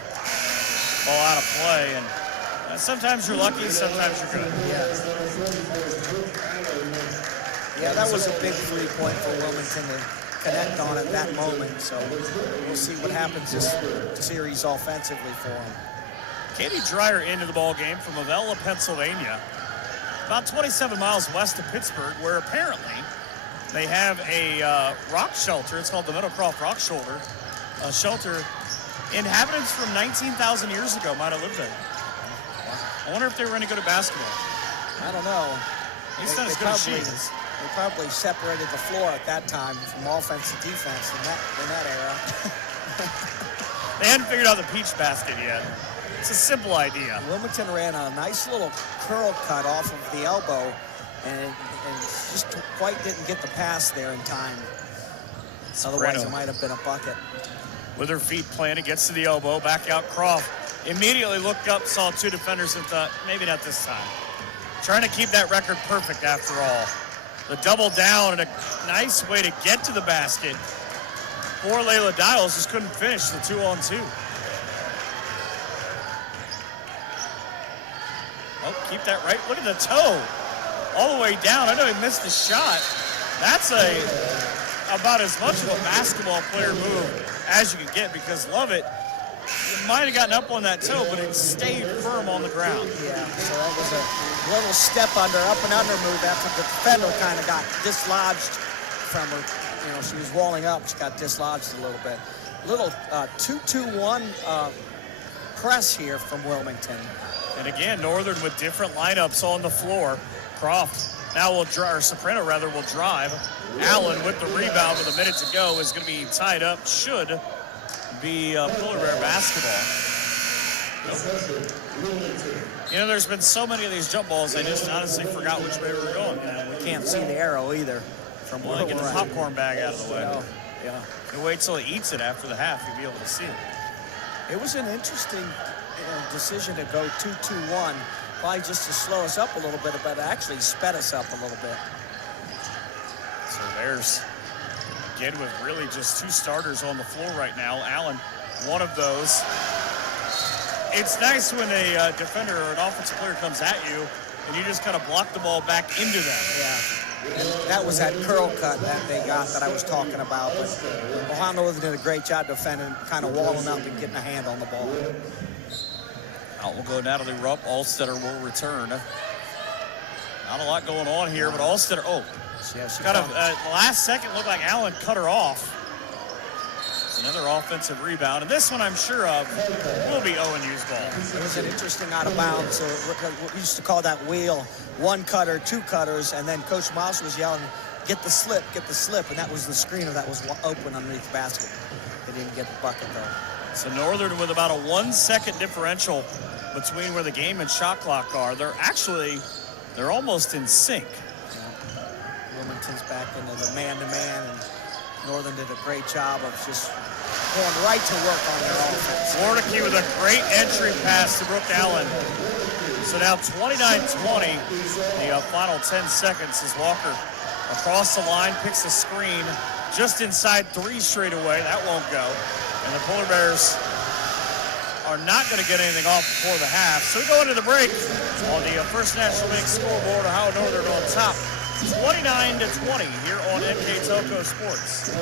Ball out of play, and sometimes you're lucky, sometimes you're good. Yeah, that was a big 3-point for Wilmington to connect on at that moment. So we'll see what happens this series offensively for them. Katie Dreyer into the ball game from Avella, Pennsylvania, about 27 miles west of Pittsburgh, where apparently they have a rock shelter. It's called the Meadowcroft Rock Shelter. Inhabitants from 19,000 years ago might have lived there. I wonder if they were going to go to basketball. I don't know. He's not as good as she is. They probably separated the floor at that time from offense to defense in that era. They hadn't figured out the peach basket yet. It's a simple idea. Wilmington ran a nice little curl cut off of the elbow and just quite didn't get the pass there in time. Otherwise, it might have been a bucket. With her feet planted, gets to the elbow, back out Croft. Immediately looked up, saw 2 defenders and thought, maybe not this time. Trying to keep that record perfect after all. The double down and a nice way to get to the basket. Poor Layla Dials just couldn't finish the 2-on-2. Oh, keep that right. Look at the toe. All the way down. I know he missed the shot. That's about as much of a basketball player move as you could get, because Lovett might have gotten up on that toe, but it stayed firm on the ground. Yeah, so that was a little step under, up and under move after the defender kind of got dislodged from her. She was walling up, she got dislodged a little bit. Little 2-2-1 press here from Wilmington. And again, Northern with different lineups on the floor. Croft now will drive, or Soprano rather, will drive. Allen with the rebound with a minute to go is going to be tied up. Should be Polar Bear basketball. Nope. There's been so many of these jump balls, I just honestly forgot which way we were going. We can't see the arrow either. From well, get the popcorn bag out of the way. Oh, yeah. You wait till he eats it after the half, you'll be able to see it. It was an interesting decision to go 2-2-1, probably just to slow us up a little bit, but actually sped us up a little bit. So there's, again, with really just two starters on the floor right now. Allen, one of those. It's nice when a defender or an offensive player comes at you and you just kind of block the ball back into them. Yeah. And that was that curl cut that they got that I was talking about. But Ohio Northern did a great job defending, kind of walling up and getting a hand on the ball. Out will go Natalie Rupp. Allstetter will return. Not a lot going on here, but Allstetter, kind of last second looked like Allen cut her off. It's another offensive rebound, and this one I'm sure of will be ONU's ball. It was an interesting out of bounds. So we used to call that wheel, one cutter, two cutters, and then Coach Mouse was yelling, get the slip, and that was the screener that was open underneath the basket. They didn't get the bucket, though. So Northern with about a 1 second differential between where the game and shot clock are. They're almost in sync. Yeah. Wilmington's back into the man-to-man, and Northern did a great job of just going right to work on their offense. Florida Key with a great entry pass to Brooke Allen. So now 29-20, the final 10 seconds as Walker across the line, picks a screen just inside three straight away. That won't go. And the Polar Bears are not going to get anything off before the half. So we go into the break on the First National Bank scoreboard. Ohio Northern on top, 29-20 here on MK Telco Sports.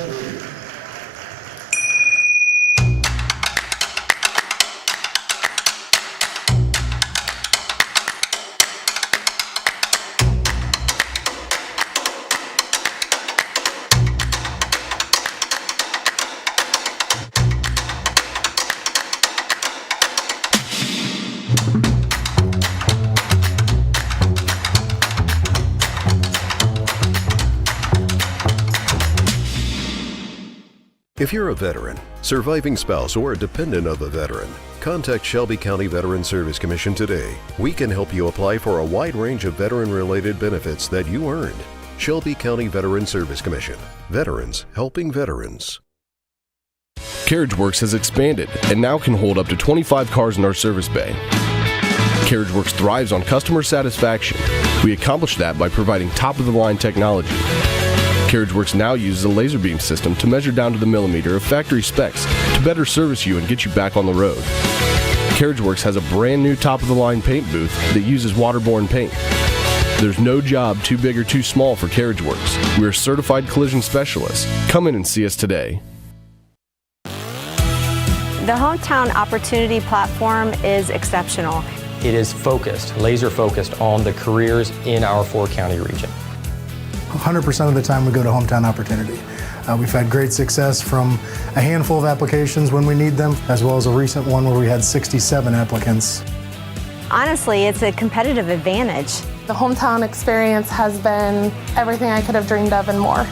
If you're a veteran, surviving spouse, or a dependent of a veteran, contact Shelby County Veteran Service Commission today. We can help you apply for a wide range of veteran-related benefits that you earned. Shelby County Veteran Service Commission. Veterans helping veterans. CarriageWorks has expanded and now can hold up to 25 cars in our service bay. CarriageWorks thrives on customer satisfaction. We accomplish that by providing top-of-the-line technology. CarriageWorks now uses a laser beam system to measure down to the millimeter of factory specs to better service you and get you back on the road. CarriageWorks has a brand new top-of-the-line paint booth that uses waterborne paint. There's no job too big or too small for CarriageWorks. We're certified collision specialists. Come in and see us today. The Hometown Opportunity Platform is exceptional. It is focused, laser focused on the careers in our four-county region. 100% of the time we go to Hometown Opportunity. We've had great success from a handful of applications when we need them, as well as a recent one where we had 67 applicants. Honestly, it's a competitive advantage. The Hometown experience has been everything I could have dreamed of and more.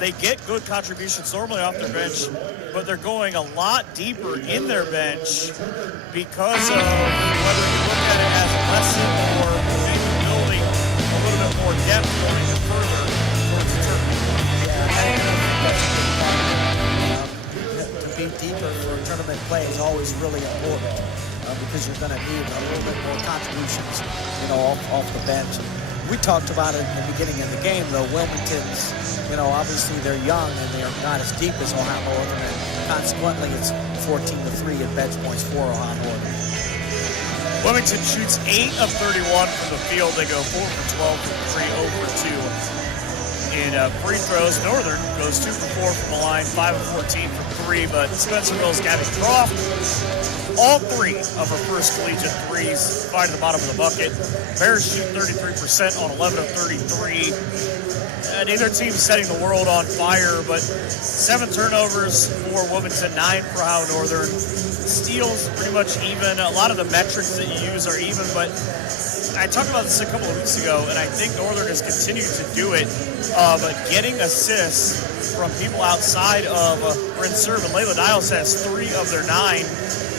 They get good contributions normally off their bench, but they're going a lot deeper in their bench because of whether you look at it as a lesson or maybe building a little bit more depth going further towards the tournament. Yeah, to be deeper for tournament play is always really important because you're going to need a little bit more contributions, off the bench. We talked about it in the beginning of the game, though. Wilmington's, obviously they're young and they're not as deep as Ohio Northern, and consequently it's 14-3 in bench points for Ohio Northern. Wilmington shoots 8 of 31 from the field. They go 4 for 12 from 3, 0 for 2 in free throws. Northern goes 2 for 4 from the line, 5 of 14 from 3, but Spencerville's Gabby Croft, all 3 of her first collegiate threes find at the bottom of the bucket. Bears shoot 33% on 11 of 33. Neither team setting the world on fire, but 7 turnovers for Wilmington, 9 for Ohio Northern. Steals pretty much even. A lot of the metrics that you use are even, but I talked about this a couple of weeks ago, and I think Northern has continued to do it, but getting assists from people outside of Bryn Serve, and Layla Dials has 3 of their 9,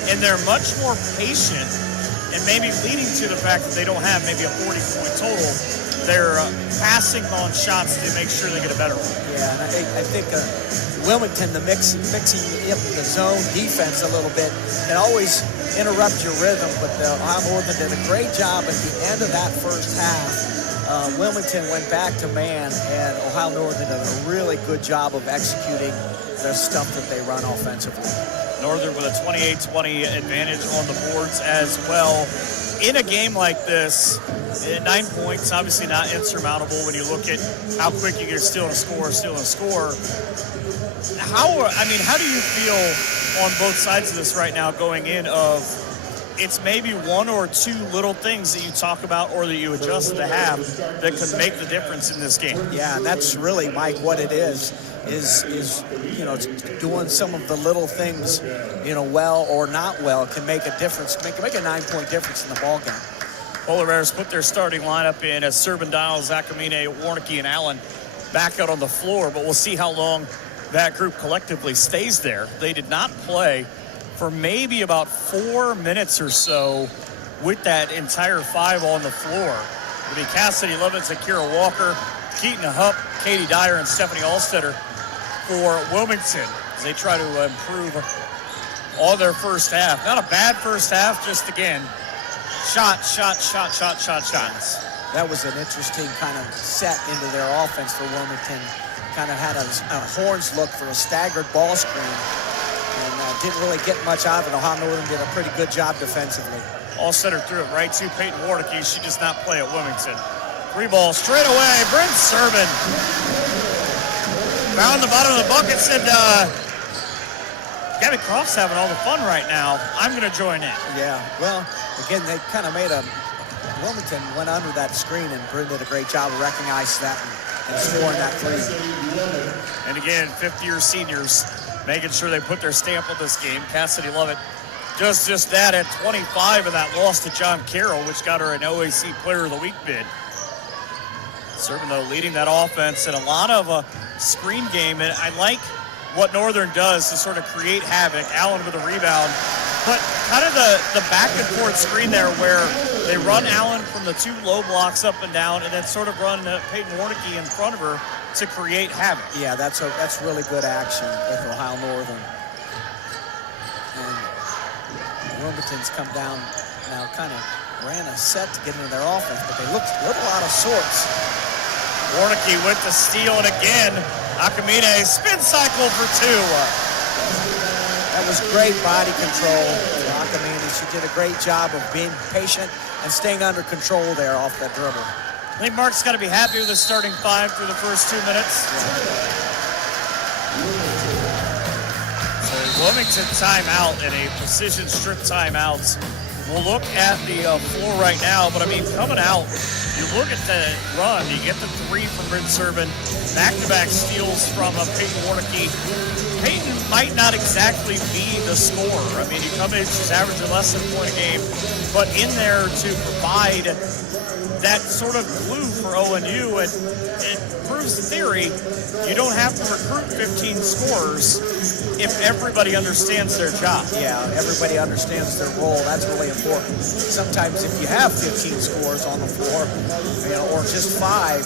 and they're much more patient, and maybe leading to the fact that they don't have maybe a 40-point total. They're passing on shots to make sure they get a better one. Yeah, and I think Wilmington, the mixing up the zone defense a little bit, can always interrupt your rhythm, but Ohio Northern did a great job at the end of that first half. Wilmington went back to man, and Ohio Northern did a really good job of executing the stuff that they run offensively. Northern with a 28-20 advantage on the boards as well. In a game like this, 9 points, obviously not insurmountable when you look at how quick you can steal and score. How do you feel on both sides of this right now going in of it's maybe 1 or 2 little things that you talk about or that you adjust to have that could make the difference in this game? Yeah, and that's really, Mike, what it is doing some of the little things, well or not well can make a difference, make a 9-point difference in the ball game. Polar Bears put their starting lineup in as Serban Dial, Zachamine, Warnicki, and Allen back out on the floor, but we'll see how long that group collectively stays there. They did not play for maybe about 4 minutes or so with that entire 5 on the floor. It'll be Cassidy Lovitz, Akira Walker, Keaton Hupp, Katie Dyer, and Stephanie Alstetter for Wilmington as they try to improve on their first half. Not a bad first half, just again, shots. That was an interesting kind of set into their offense for Wilmington. Kind of had a horns look for a staggered ball screen and didn't really get much out of it. Ohio Northern did a pretty good job defensively. Alstetter threw it right to Peyton Warnicki. She does not play at Wilmington. 3 ball straight away. Brent Servin found the bottom of the buckets, and Gabby Croft's having all the fun right now. I'm going to join in. Yeah, well, again, they kind of made Wilmington went under that screen, and Brent did a great job of recognizing that and scoring that 3. And again, 5th-year seniors making sure they put their stamp on this game. Cassidy Lovett does just that at 25 in that loss to John Carroll, which got her an OAC Player of the Week bid. Servin, though, leading that offense and a lot of screen game. And I like what Northern does to sort of create havoc. Allen with a rebound. But kind of the back and forth screen there where they run Allen from the 2 low blocks up and down and then sort of run Peyton Warnicki in front of her to create havoc. Yeah, that's really good action with Ohio Northern. And Wilmington's come down now, kind of ran a set to get into their offense, but they looked a little out of sorts. Warnicki with the steal, and again, Akamine spin cycle for 2. That was great body control for Akamine. She did a great job of being patient and staying under control there off that dribble. I think Mark's got to be happy with the starting 5 through the first 2 minutes. So Wilmington timeout and a precision strip timeout. We'll look at the floor right now, but I mean, coming out, you look at the run, you get the 3 from Brent Servin, back-to-back steals from Peyton Warnicki. Peyton might not exactly be the scorer. I mean, you come in, she's averaging less than a point a game, but in there to provide that sort of glue for ONU, and it proves the theory, you don't have to recruit 15 scorers if everybody understands their job. Yeah, everybody understands their role. That's really important. Sometimes if you have 15 scorers on the floor, or just 5,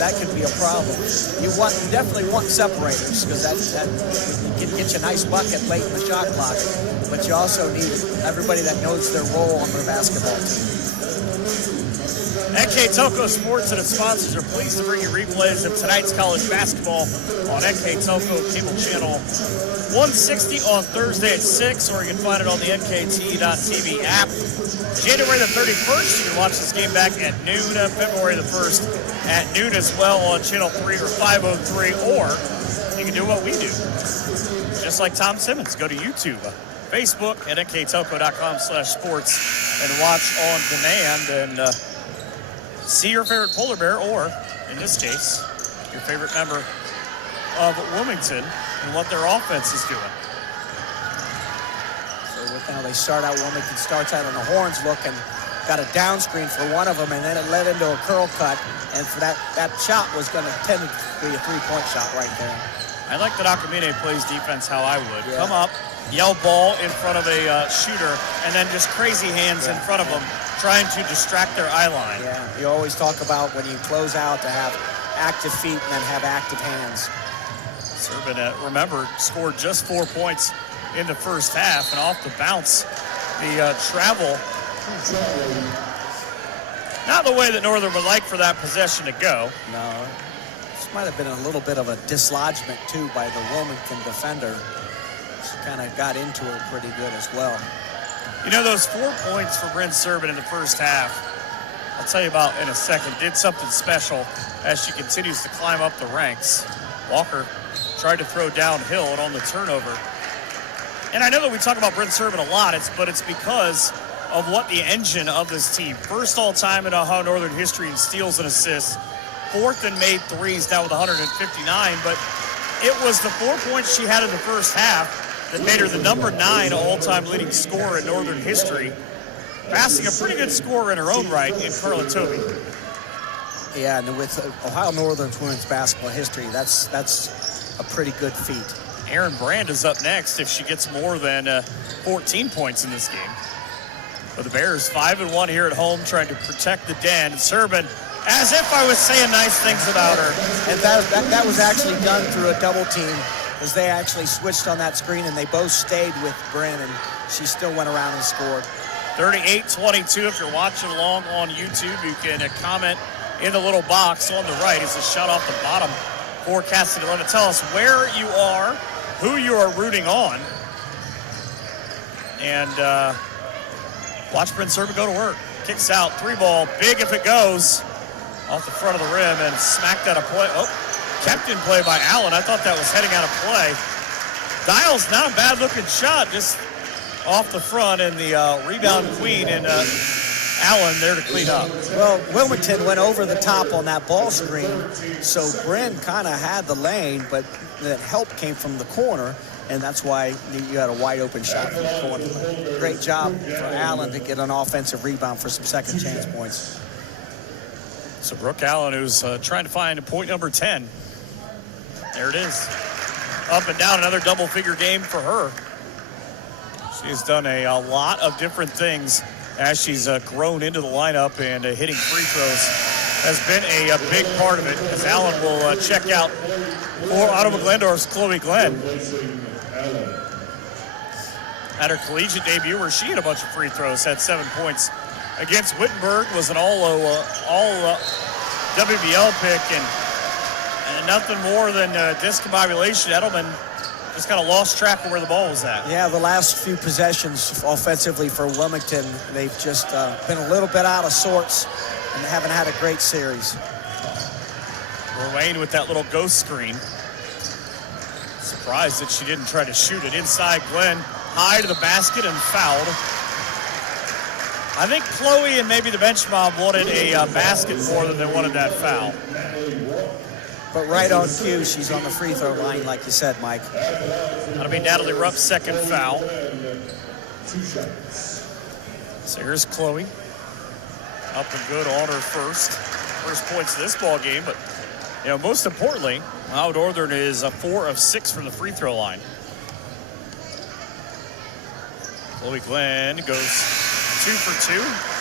that could be a problem. You definitely want separators, because that can get you a nice bucket late in the shot clock. But you also need everybody that knows their role on their basketball team. NK Telco Sports and its sponsors are pleased to bring you replays of tonight's college basketball on NK Telco Cable Channel 160 on Thursday at 6, or you can find it on the NKT.TV app. January the 31st, you can watch this game back at noon. February the 1st at noon as well on Channel 3 or 503, or you can do what we do. Just like Tom Simmons, go to YouTube, Facebook at nktelco.com/sports and watch on demand and see your favorite polar bear, or, in this case, your favorite member of Wilmington and what their offense is doing. So now they start out, Wilmington starts out on a horns look and got a down screen for one of them, and then it led into a curl cut, and for that shot was going to tend to be a 3-point shot right there. I like that Akamine plays defense how I would. Yeah. Come up, yell ball in front of a shooter, and then just crazy hands in front of them, trying to distract their eye line. Yeah, you always talk about when you close out to have active feet and then have active hands. Servin, remember, scored just 4 points in the first half, and off the bounce, the travel, not the way that Northern would like for that possession to go. No, this might have been a little bit of a dislodgement, too, by the Wilmington defender. She kind of got into her pretty good as well. You know, those 4 points for Brent Servin in the first half, I'll tell you about in a second, did something special as she continues to climb up the ranks. Walker tried to throw downhill and on the turnover. And I know that we talk about Brent Servin a lot, but it's because of what the engine of this team. First all-time in Ohio Northern history in steals and assists. 4th in made threes, now with 159. But it was the 4 points she had in the first half that made her the number 9 all-time leading scorer in Northern history, passing a pretty good scorer in her own right in Carla Tobey. Yeah, and with Ohio Northern's women's basketball history, that's a pretty good feat. Aaron Brand is up next if she gets more than 14 points in this game. But the Bears 5-1 here at home, trying to protect the den. Serban, as if I was saying nice things about her. And that was actually done through a double team, as they actually switched on that screen and they both stayed with Bryn, and she still went around and scored. 38-22. If you're watching along on YouTube, you can comment in the little box on the right. It's a shot off the bottom for Cassidy 11. Tell us where you are, who you are rooting on, and watch Bryn Serban go to work. Kicks out, 3-ball, big if it goes, off the front of the rim and smacked out a play. Oh, kept in play by Allen. I thought that was heading out of play. Dial's not a bad looking shot, just off the front, and the rebound queen and Allen there to clean up. Well, Wilmington went over the top on that ball screen, so Bryn kind of had the lane, but that help came from the corner, and that's why you had a wide open shot from the corner. But great job for Allen to get an offensive rebound for some second chance points. So Brooke Allen, who's trying to find point number 10. There it is. Up and down, another double-figure game for her. She's done a lot of different things as she's grown into the lineup, and hitting free throws has been a big part of it, as Allen will check out for Ottawa Glandorf's Chloe Glenn. At her collegiate debut, where she had a bunch of free throws, had 7 points against Wittenberg, was an all WBL pick, and nothing more than discombobulation. Edelman just kind of lost track of where the ball was at. Yeah, the last few possessions offensively for Wilmington, they've just been a little bit out of sorts and haven't had a great series. Ruane with that little ghost screen. Surprised that she didn't try to shoot it inside. Glenn high to the basket and fouled. I think Chloe and maybe the bench mob wanted a basket more than they wanted that foul. But right on cue, she's on the free throw line, like you said, Mike. That'll be Natalie Rupp's second foul. So here's Chloe. Up and good on her first points of this ball game. But, most importantly, Ohio Northern is 4 of 6 from the free throw line. Chloe Glenn goes 2 for 2.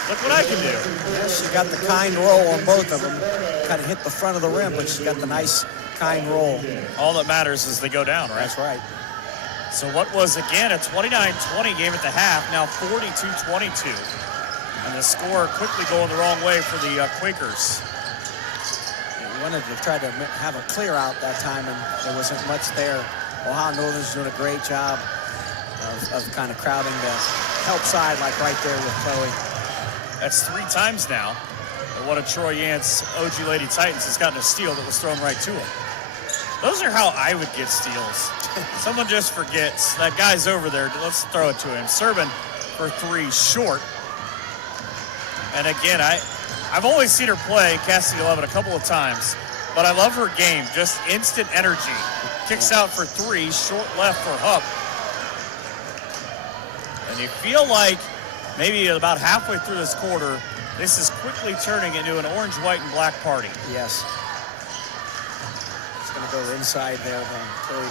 Look what I can do. Yeah, she got the kind roll on both of them. Kind of hit the front of the rim, but she got the nice kind roll. All that matters is they go down, right? That's right. So what was, again, a 29-20 game at the half, now 42-22. And the score quickly going the wrong way for the Quakers. We wanted to try to have a clear out that time, and there wasn't much there. Ohio Northern's doing a great job of kind of crowding the help side, like right there with Chloe. That's 3 times now. And one of Troy Yant's OG Lady Titans has gotten a steal that was thrown right to him. Those are how I would get steals. Someone just forgets. That guy's over there. Let's throw it to him. Serban for 3, short. And again, I've only seen her play Cassidy 11 a couple of times, but I love her game. Just instant energy. Kicks out for 3, short left for Hupp. And you feel like maybe about halfway through this quarter, this is quickly turning into an orange, white, and black party. Yes. It's going to go inside there.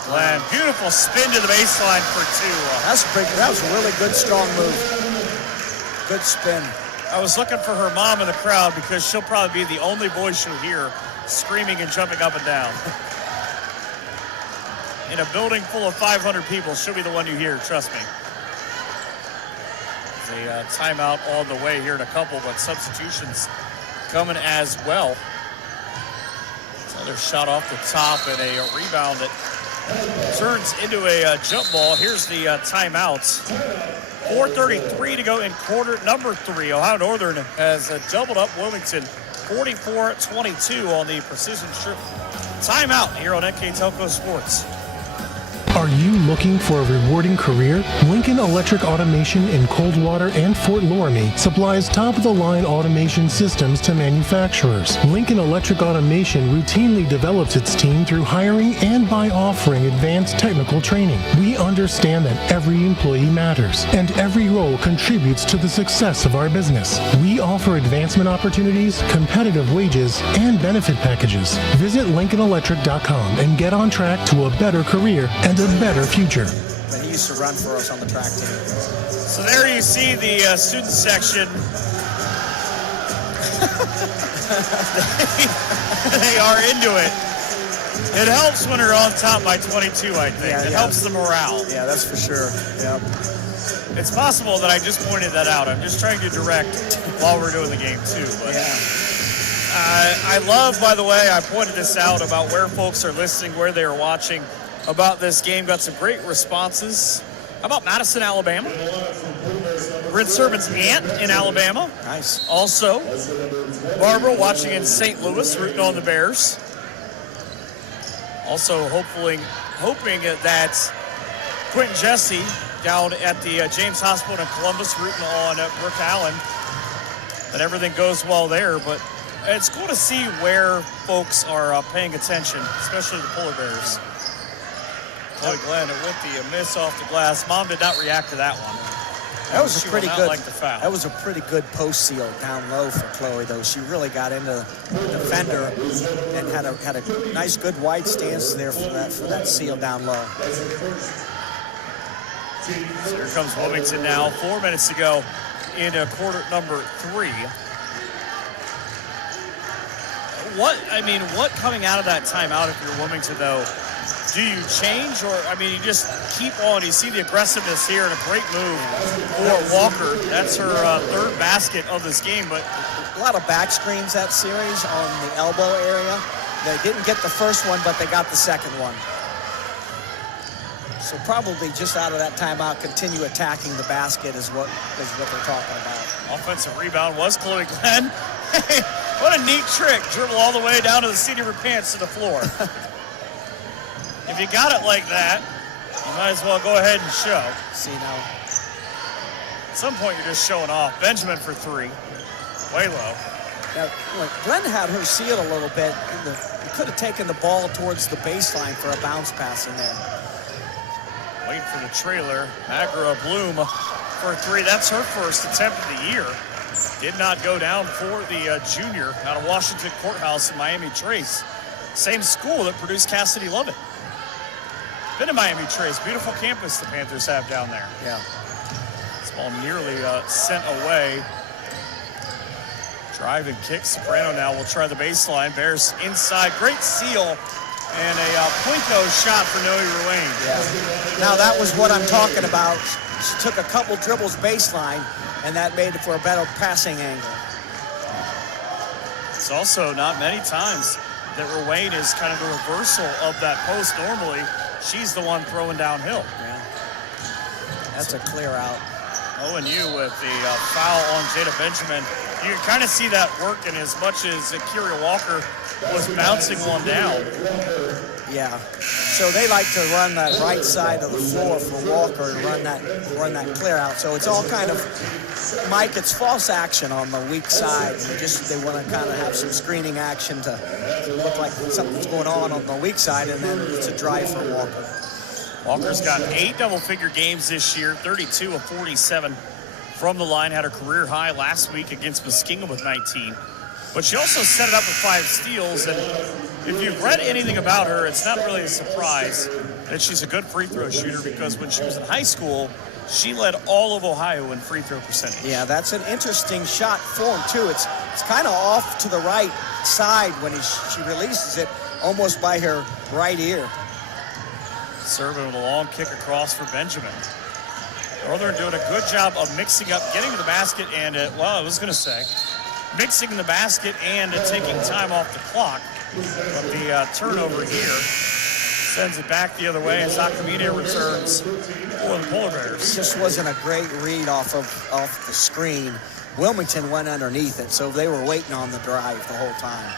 Glenn, beautiful spin to the baseline for 2. That was a really good, strong move. Good spin. I was looking for her mom in the crowd because she'll probably be the only voice you'll hear screaming and jumping up and down. In a building full of 500 people, she'll be the one you hear, trust me. A timeout on the way here in a couple, but substitutions coming as well. Another shot off the top and a rebound that turns into a jump ball. Here's the timeouts. 4:33 to go in quarter number 3. Ohio Northern has doubled up Wilmington 44-22 on the precision strip. Timeout here on NK Telco Sports. Are you looking for a rewarding career? Lincoln Electric Automation in Coldwater and Fort Loramie supplies top-of-the-line automation systems to manufacturers. Lincoln Electric Automation routinely develops its team through hiring and by offering advanced technical training. We understand that every employee matters, and every role contributes to the success of our business. We offer advancement opportunities, competitive wages, and benefit packages. Visit LincolnElectric.com and get on track to a better career and a better future. But he used to run for us on the track team. So there you see the student section. They are into it. It helps when you're on top by 22, I think. It helps the morale. Yeah, that's for sure. Yep. It's possible that I just pointed that out. I'm just trying to direct while we're doing the game, too. But I love, by the way, I pointed this out about where folks are listening, where they are watching about this game. Got some great responses. How about Madison, Alabama? Rid Sermon's aunt in Alabama. Nice. Also, Barbara watching in St. Louis, rooting on the Bears. Also, hoping that Quentin Jesse down at the James Hospital in Columbus, rooting on Brooke Allen, that everything goes well there. But it's cool to see where folks are paying attention, especially the Polar Bears. Chloe Glenn with the miss off the glass. Mom did not react to that one. That was a pretty good. Like the foul. That was a pretty good post seal down low for Chloe, though. She really got into the defender and had a nice, good wide stance there for that seal down low. So here comes Wilmington now. 4 minutes to go in quarter number 3. What coming out of that timeout if you're Wilmington, though? Do you change, or, you just keep on? You see the aggressiveness here and a great move for Walker. That's her third basket of this game. But a lot of back screens that series on the elbow area. They didn't get the first one, but they got the second one. So probably just out of that timeout, continue attacking the basket is what they're talking about. Offensive rebound was Chloe Glenn. What a neat trick. Dribble all the way down to the seat of her pants to the floor. If you got it like that, you might as well go ahead and show. See now. At some point, you're just showing off. Benjamin for 3. Way low. Now, Glenn had her sealed a little bit. He could have taken the ball towards the baseline for a bounce pass in there. Waiting for the trailer. Agra Bloom for 3. That's her first attempt of the year. Did not go down for the junior out of Washington Courthouse in Miami Trace. Same school that produced Cassidy Lovett. Been to Miami Trace. Beautiful campus the Panthers have down there. Yeah. This ball nearly sent away. Drive and kick. Soprano now will try the baseline. Bears inside. Great seal. And a Plinko shot for Noe Ruane. Yeah. Now that was what I'm talking about. She took a couple dribbles baseline, and that made it for a better passing angle. It's also not many times that Ruane is kind of the reversal of that post. Normally, she's the one throwing downhill. Yeah. That's a clear out. ONU with the foul on Jada Benjamin. You can kind of see that working as much as Kyria Walker was bouncing one down. Yeah. So they like to run that right side of the floor for Walker and run that clear out. So it's all kind of, Mike, it's false action on the weak side. They want to kind of have some screening action to look like something's going on the weak side, and then it's a drive for Walker. Walker's got 8 double-figure games this year, 32 of 47 from the line. Had her career high last week against Muskingum with 19. But she also set it up with 5 steals, and if you've read anything about her, it's not really a surprise that she's a good free throw shooter, because when she was in high school, she led all of Ohio in free throw percentage. Yeah, that's an interesting shot form, too. It's kind of off to the right side when she releases it, almost by her right ear. Serving with a long kick across for Benjamin. Northern doing a good job of mixing up, getting to the basket, and, mixing the basket and taking time off the clock. But the turnover here sends it back the other way as Akamine returns for the Polar Bears. Just wasn't a great read off the screen. Wilmington went underneath it, so they were waiting on the drive the whole time.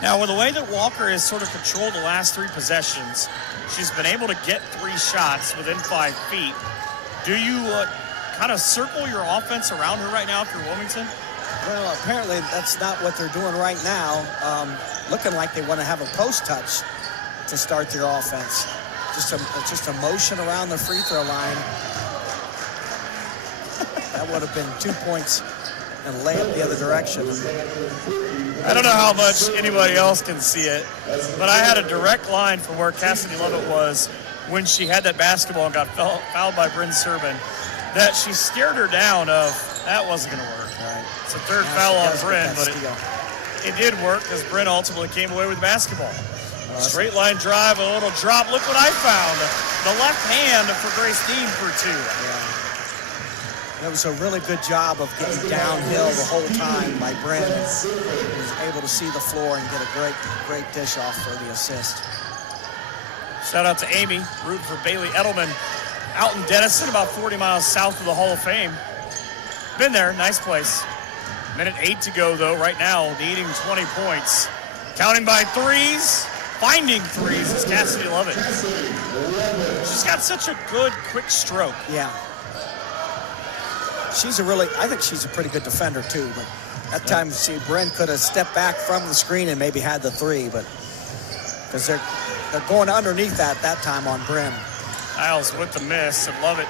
Now, with the way that Walker has sort of controlled the last 3 possessions, she's been able to get 3 shots within 5 feet. Do you kind of circle your offense around her right now if you're Wilmington? Well, apparently that's not what they're doing right now. Looking like they want to have a post touch to start their offense. Just a motion around the free throw line. That would have been 2 points and a layup the other direction. I don't know how much anybody else can see it, but I had a direct line from where Cassidy Lovett was when she had that basketball and got fouled by Bryn Serban, that she stared her down of, that wasn't going to work. Right. It's a 3rd foul on Bryn, but it did work because Bryn ultimately came away with the basketball. Straight line drive, a little drop. Look what I found. The left hand for Grace Dean for 2. Yeah. That was a really good job of getting downhill the whole time by Bryn. He was able to see the floor and get a great dish off for the assist. Shout out to Amy, rooting for Bailey Edelman out in Denison, about 40 miles south of the Hall of Fame. Been there, nice place. Minute 8 to go, though, right now, needing 20 points. Counting by 3s, finding 3s is Cassidy Lovett. She's got such a good, quick stroke. Yeah. I think she's a pretty good defender, too. But that time, Bryn could have stepped back from the screen and maybe had the 3, but because they're going underneath that time on Bryn. Isles with the miss, and Lovett,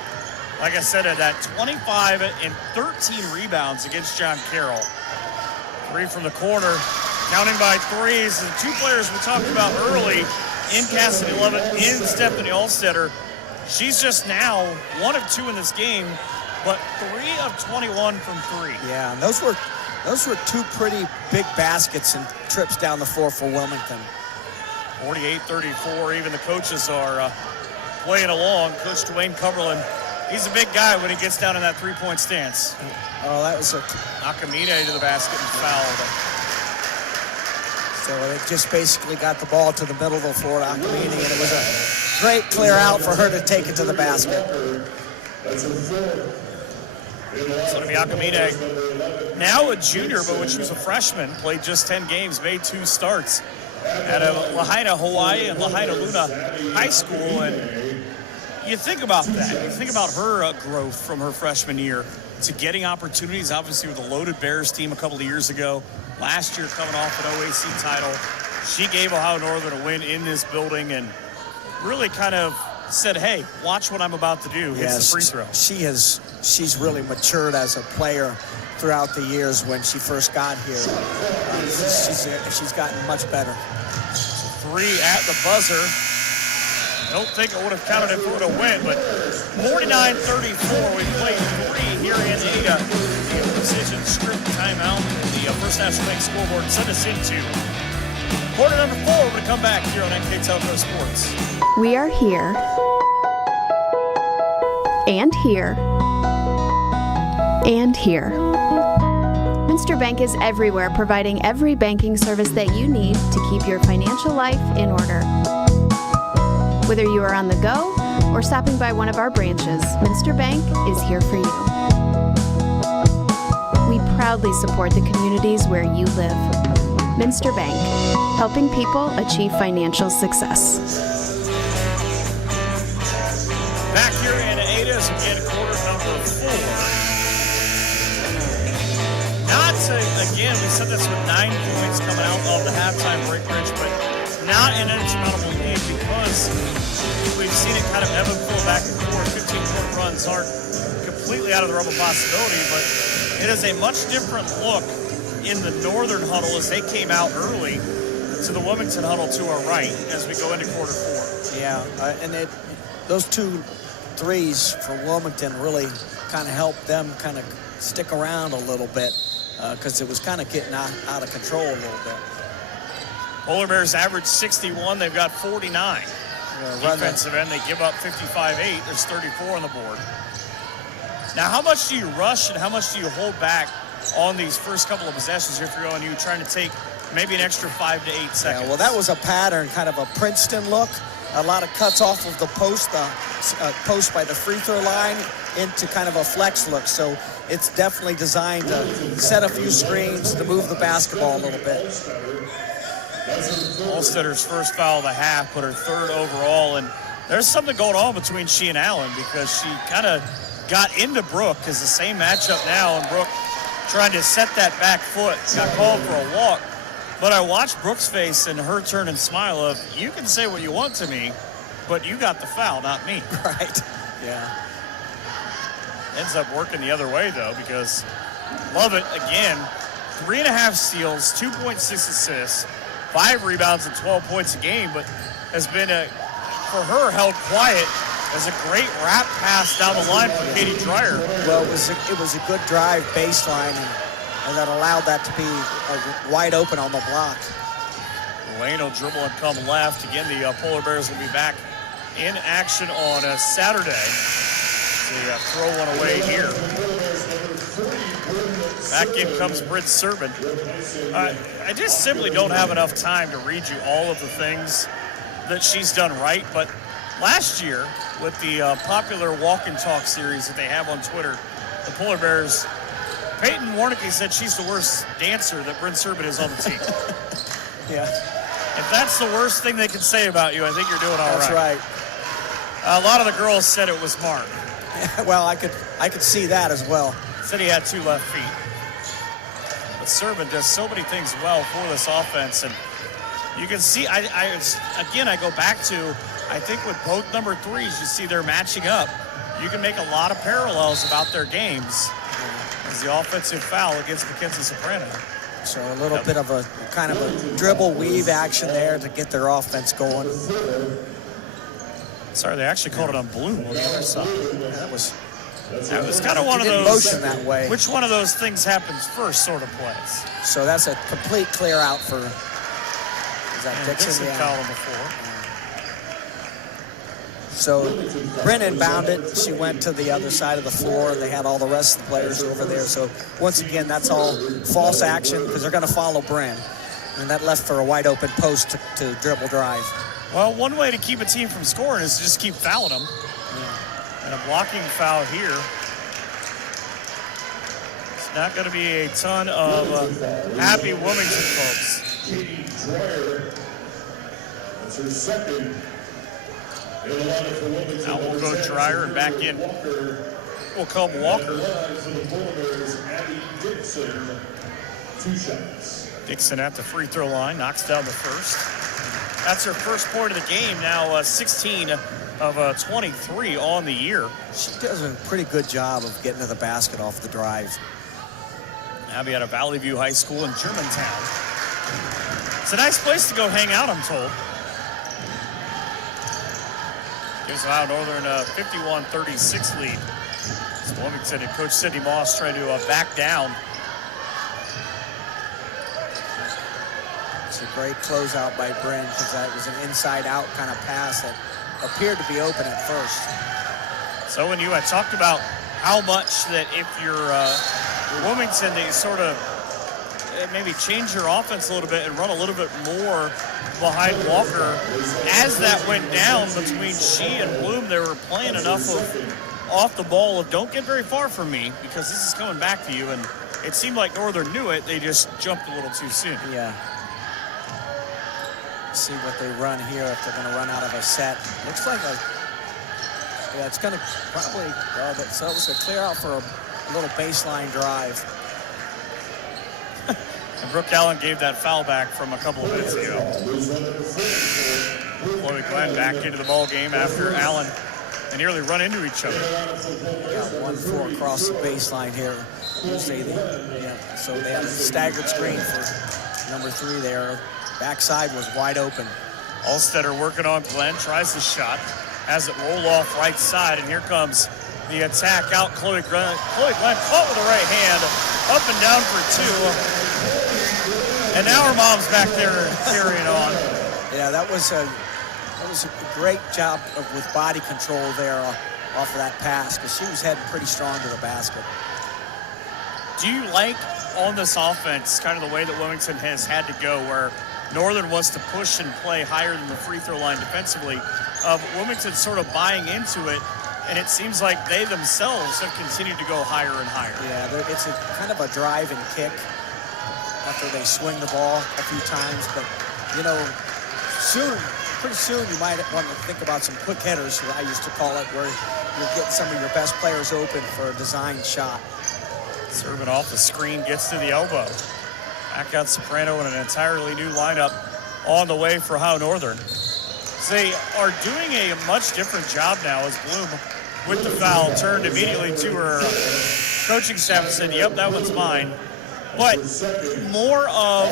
like I said, at that 25 and 13 rebounds against John Carroll. 3 from the corner, counting by 3s. The 2 players we talked about early in Cassidy Lovett, in Stephanie Alstetter. She's just now 1 of 2 in this game, but 3 of 21 from 3. Yeah, and those were 2 pretty big baskets and trips down the floor for Wilmington. 48-34, even the coaches are playing along. Coach Dwayne Cumberland, he's a big guy when he gets down in that 3-point stance. Oh, that was Nakamine to the basket and fouled. So it just basically got the ball to the middle of the floor to Nakamine, and it was a great clear out for her to take it to the basket. So to be Nakamine, now a junior, but when she was a freshman, played just 10 games, made 2 starts at Lahaina, Hawaii, and Lahaina Luna High School. And you think about that. You think about her growth from her freshman year to getting opportunities, obviously with the loaded Bears team a couple of years ago. Last year coming off an OAC title. She gave Ohio Northern a win in this building and really kind of said, hey, watch what I'm about to do. Hits the free throw. She's really matured as a player throughout the years when she first got here. She's gotten much better. 3 at the buzzer. Don't think it would have counted if it would have went, but 49-34. We played 3 here in a precision strip timeout. The First National Bank scoreboard sent us into quarter number 4. We're going to come back here on NK Telco Sports. We are here and here and here. Minster Bank is everywhere, providing every banking service that you need to keep your financial life in order. Whether you are on the go or stopping by one of our branches, Minster Bank is here for you. We proudly support the communities where you live. Minster Bank, helping people achieve financial success. Back here in Ada as we get quarter number 4. Again, we said this with 9 points coming out of the halftime break, Rich, but not an insurmountable lead because we've seen it kind of ebb and flow back and forth. 15-point runs aren't completely out of the realm of possibility, but it is a much different look in the Northern huddle as they came out early to the Wilmington huddle to our right as we go into quarter 4. Yeah, and those 2 threes for Wilmington really kind of helped them kind of stick around a little bit. Because it was kind of getting out of control a little bit. Polar Bears average 61. They've got 49. Defensive end, they give up 55-8. There's 34 on the board. Now, how much do you rush and how much do you hold back on these first couple of possessions if you're ONU trying to take maybe an extra 5 to 8 seconds? Yeah, well, that was a pattern, kind of a Princeton look. A lot of cuts off of the post by the free throw line into kind of a flex look. So it's definitely designed to set a few screens to move the basketball a little bit. Allstetter's first foul of the half, but her third overall. And there's something going on between she and Allen because she kind of got into Brooke because the same matchup now, and Brooke trying to set that back foot, got called for a walk. But I watched Brooke's face and her turn and smile of, you can say what you want to me, but you got the foul, not me. Right, yeah. Ends up working the other way, though, because Lovett, again, 3.5 steals, 2.6 assists, 5 rebounds, and 12 points a game, but has been, for her, held quiet as a great wrap pass down the line for Katie Dreyer. Well, it was a good drive baseline, and that allowed that to be wide open on the block. Lane will dribble and come left. Again, the Polar Bears will be back in action on Saturday. They throw one away here. Back in comes Bryn Serban. I just simply don't have enough time to read you all of the things that she's done right, but last year, with the popular walk and talk series that they have on Twitter, the Polar Bears, Peyton Warnicki said she's the worst dancer that Bryn Serban is on the team. Yeah. If that's the worst thing they can say about you, I think you're doing all right. That's right. A lot of the girls said it was Mark. Well, I could see that as well. Said he had 2 left feet. But Serban does so many things well for this offense, and you can see, I go back to, I think with both number 3s, you see they're matching up. You can make a lot of parallels about their games as the offensive foul against Mackenzie Soprano. So a little bit of a kind of a dribble weave action there to get their offense going. Sorry, they actually called it on Bloom on the other side. Yeah, that was kind of one of those motion that way. Which one of those things happens first sort of plays. So that's a complete clear out for, is that Dixon? Yeah. Fouled him before. So Bryn inbounded. She went to the other side of the floor. They had all the rest of the players over there. So once again, that's all false action because they're going to follow Bryn. And that left for a wide open post to dribble drive. Well, one way to keep a team from scoring is to just keep fouling them. Yeah. And a blocking foul here. It's not going to be a ton of happy Wilmington folks. That's her second. Now we'll go Dreyer and back in. We'll come Walker. Dixon at the free throw line, knocks down the first. That's her first point of the game, now 16 of 23 on the year. She does a pretty good job of getting to the basket off the drive. Abby out of Valley View High School in Germantown. It's a nice place to go hang out, I'm told. Gives Ohio Northern a 51-36 lead. So Wilmington and Coach Sidney Moss trying to back down. It's a great closeout by Bryn because that was an inside-out kind of pass that appeared to be open at first. So when you had talked about how much that if you're Wilmington, they sort of maybe change your offense a little bit and run a little bit more behind Walker. As that went down between she and Bloom, they were playing enough of off the ball of don't get very far from me because this is coming back to you. And it seemed like Northern knew it. They just jumped a little too soon. Yeah. See what they run here if they're going to run out of a set. Looks like it's going to probably, so it was a clear out for a little baseline drive. And Brooke Allen gave that foul back from a couple of minutes ago. Chloe Glenn back into the ball game after Allen and nearly run into each other. Got 1-4 across the baseline here. So they had a staggered screen for number 3 there. Backside was wide open. Allstetter working on Glenn, tries the shot, has it roll off right side, and here comes the attack out. Chloe Glenn caught with the right hand, up and down for 2. And now her mom's back there carrying on. Yeah, that was a great job with body control there off of that pass because she was heading pretty strong to the basket. Do you like on this offense kind of the way that Wilmington has had to go where Northern wants to push and play higher than the free throw line defensively, of Wilmington sort of buying into it, and it seems like they themselves have continued to go higher and higher. Yeah, it's a kind of a drive and kick after they swing the ball a few times, but pretty soon you might want to think about some quick hitters, I used to call it, where you're getting some of your best players open for a design shot. Serving off the screen, gets to the elbow. Back out Soprano in an entirely new lineup on the way for Ohio Northern. They are doing a much different job now as Bloom, with the foul, turned immediately to her coaching staff and said, yep, that one's mine. But more of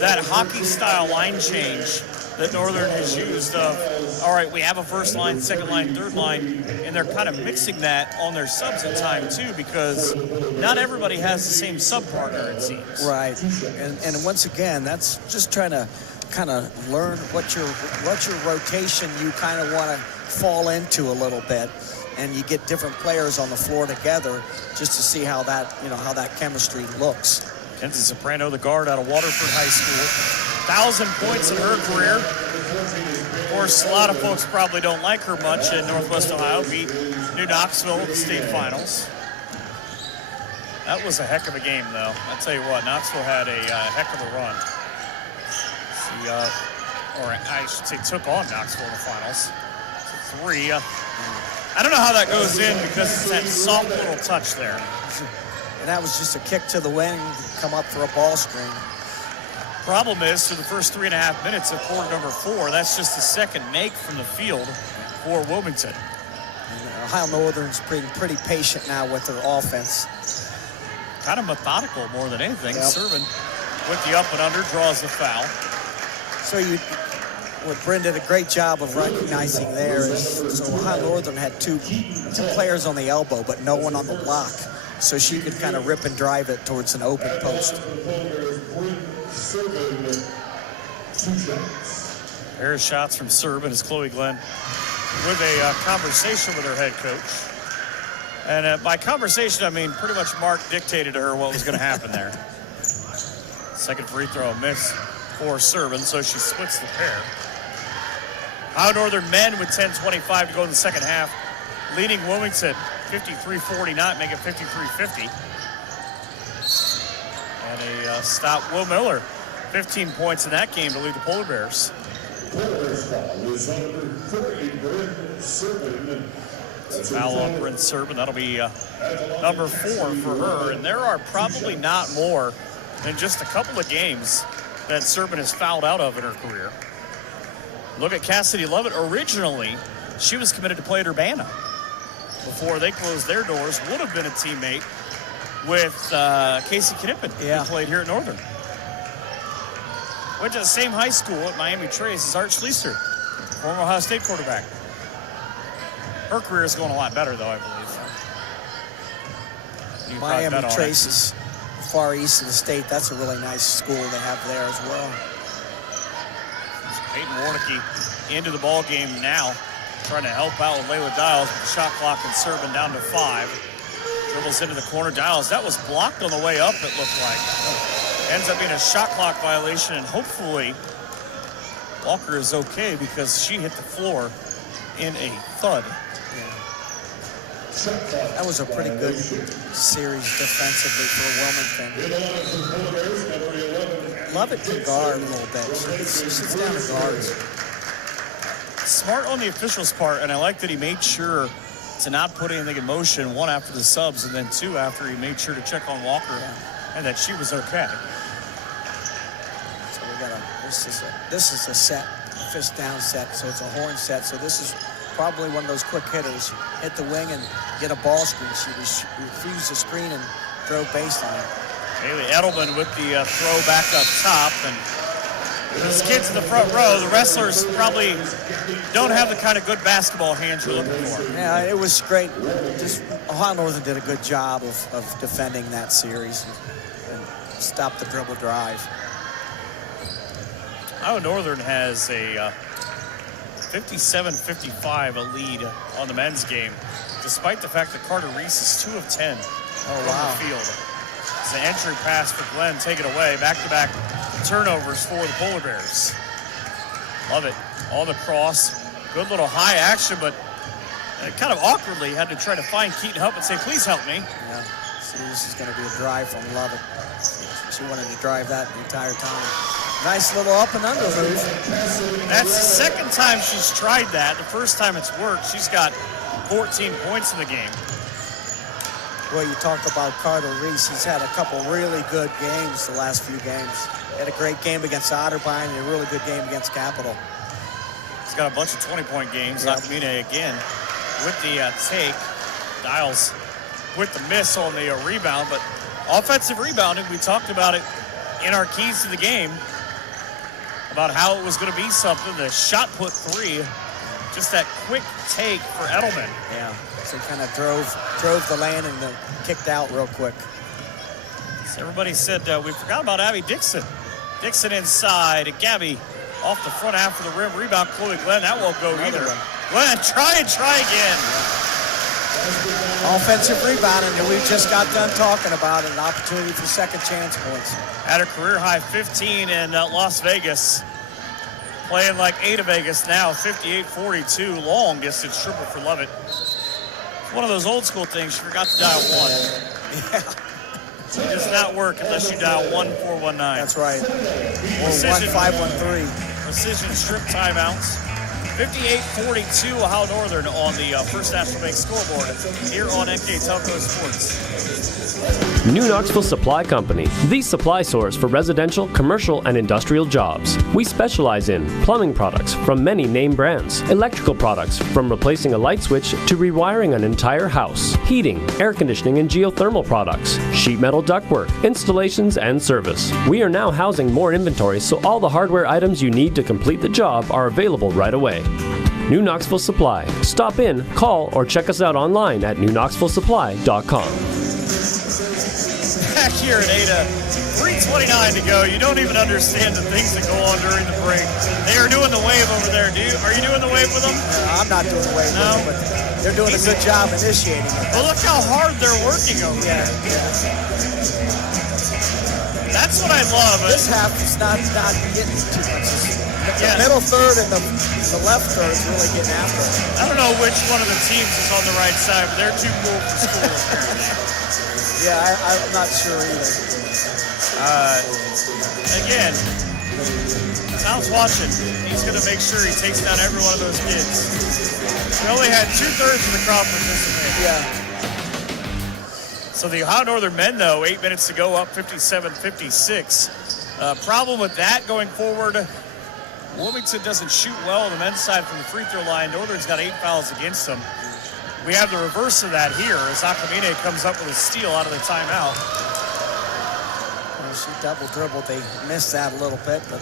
that hockey-style line change that Northern has used of, all right, we have a first line, second line, third line, and they're kind of mixing that on their subs at time too, because not everybody has the same sub partner, it seems. Right, and once again, that's just trying to kind of learn what your rotation you kind of want to fall into a little bit, and you get different players on the floor together just to see how that chemistry looks. Kenzie Soprano, the guard out of Waterford High School. 1,000 points in her career. Of course, a lot of folks probably don't like her much in Northwest Ohio. Beat New Knoxville in the state finals. That was a heck of a game, though. I'll tell you what, Knoxville had a heck of a run. Or I should say took on Knoxville in the finals. 3. I don't know how that goes in because it's that soft little touch there. And that was just a kick to the wing, come up for a ball screen. Problem is, through the first 3.5 minutes of quarter number 4, that's just the second make from the field for Wilmington. And Ohio Northern's being pretty patient now with their offense. Kind of methodical more than anything. Yep. Serving with the up and under, draws the foul. So what Bryn did a great job of recognizing there is, so Ohio Northern had two players on the elbow, but no one on the block. So she could kind of rip and drive it towards an open post. Pair of shots from Servin as Chloe Glenn with a conversation with her head coach. And by conversation, I mean pretty much Mark dictated to her what was going to happen there. Second free throw miss for Servin, so she splits the pair. Ohio Northern men with 10:25 to go in the second half, leading Wilmington 53-49, make it 53-50. And a stop, Will Miller, 15 points in that game to lead the Polar Bears. Foul on Bryn Servin. That'll be number 4 for her. And there are probably not more than just a couple of games that Servin has fouled out of in her career. Look at Cassidy Lovett. Originally, she was committed to play at Urbana before they closed their doors. Would have been a teammate with Casey Knippen, who played here at Northern. Went to the same high school at Miami Trace as Art Schleister, former Ohio State quarterback. Her career is going a lot better, though, I believe. Miami Trace is far east of the state. That's a really nice school they have there as well. Peyton Warnicki into the ball game now, trying to help out with Layla Dials. With the shot clock and Servin down to 5. Dribbles into the corner. Dials, that was blocked on the way up, it looked like. Ends up being a shot clock violation, and hopefully Walker is okay because she hit the floor in a thud. That was a pretty good series defensively for Wilmington. Lovett can guard a little bit. She sits down and guards. Smart on the official's part, and I like that he made sure to not put anything in motion, 1 after the subs, and then 2 after he made sure to check on Walker and that she was okay. So we got this is a set, a fist down set, so it's a horn set. So this is probably one of those quick hitters. Hit the wing and get a ball screen. She refused the screen and drove baseline. Haley Edelman with the throw back up top, and those kids in the front row, the wrestlers probably don't have the kind of good basketball hands you're looking for. Yeah, it was great. Just Ohio Northern did a good job of defending that series and stopped the dribble drive. Ohio Northern has a 57-55 a lead on the men's game, despite the fact that Carter Reese is 2 of 10 from the field. It's an entry pass for Glenn, take it away. Back-to-back turnovers for the Polar Bears. Love it. On the cross. Good little high action, but kind of awkwardly had to try to find Keaton Hupp and say, please help me. Yeah. See, this is going to be a drive from Lovett. She wanted to drive that the entire time. Nice little up and under move. That's the second time she's tried that. The first time it's worked. She's got 14 points in the game. Well, you talk about Carter Reese. He's had a couple really good games the last few games. He had a great game against Otterbein and a really good game against Capital. He's got a bunch of 20-point games. Nakamine again with the take. Dials with the miss on the rebound, but offensive rebounding, we talked about it in our keys to the game, about how it was going to be something. The shot put three, just that quick take for Edelman. Yeah, so he kind of drove the lane and then kicked out real quick. So everybody said we forgot about Abby Dixon. Dixon inside, Gabby off the front half of the rim. Rebound, Chloe Glenn. That won't go either. Glenn, try again. Offensive rebounding that we just got done talking about, an opportunity for second chance points. At a career high 15 in Las Vegas. Playing like Ada Vegas now, 58-42, long distance triple for Lovett. One of those old school things, she forgot to dial one. Yeah. It does not work unless you dial 1419. That's right. Or Precision, 1513. Precision strip timeouts. 58-42, Ohio Northern on the First National Bank scoreboard here on NK Telco Sports. New Knoxville Supply Company, the supply source for residential, commercial, and industrial jobs. We specialize in plumbing products from many name brands, electrical products from replacing a light switch to rewiring an entire house, heating, air conditioning, and geothermal products, sheet metal ductwork, installations, and service. We are now housing more inventory, so all the hardware items you need to complete the job are available right away. New Knoxville Supply. Stop in, call, or check us out online at newknoxvillesupply.com. Back here at Ada, 3:29 to go. You don't even understand the things that go on during the break. They are doing the wave over there. Are you doing the wave with them? I'm not doing the wave with them, but they're doing a good job initiating it. Well, look how hard they're working over there. That's what I love. This half is not getting too much. The middle third and the left third is really getting after it. I don't know which one of the teams is on the right side, but they're too cool for school apparently. Yeah, I'm not sure either. Again, Sal's watching. He's going to make sure he takes down every one of those kids. We only had 2/3 of the crowd participate. Yeah. So the Ohio Northern men, though, 8 minutes to go, up 57-56. Problem with that going forward, Wilmington doesn't shoot well on the men's side from the free throw line. Northern's got 8 fouls against them. We have the reverse of that here as Nakamine comes up with a steal out of the timeout. Well, she double dribbled. They missed that a little bit, but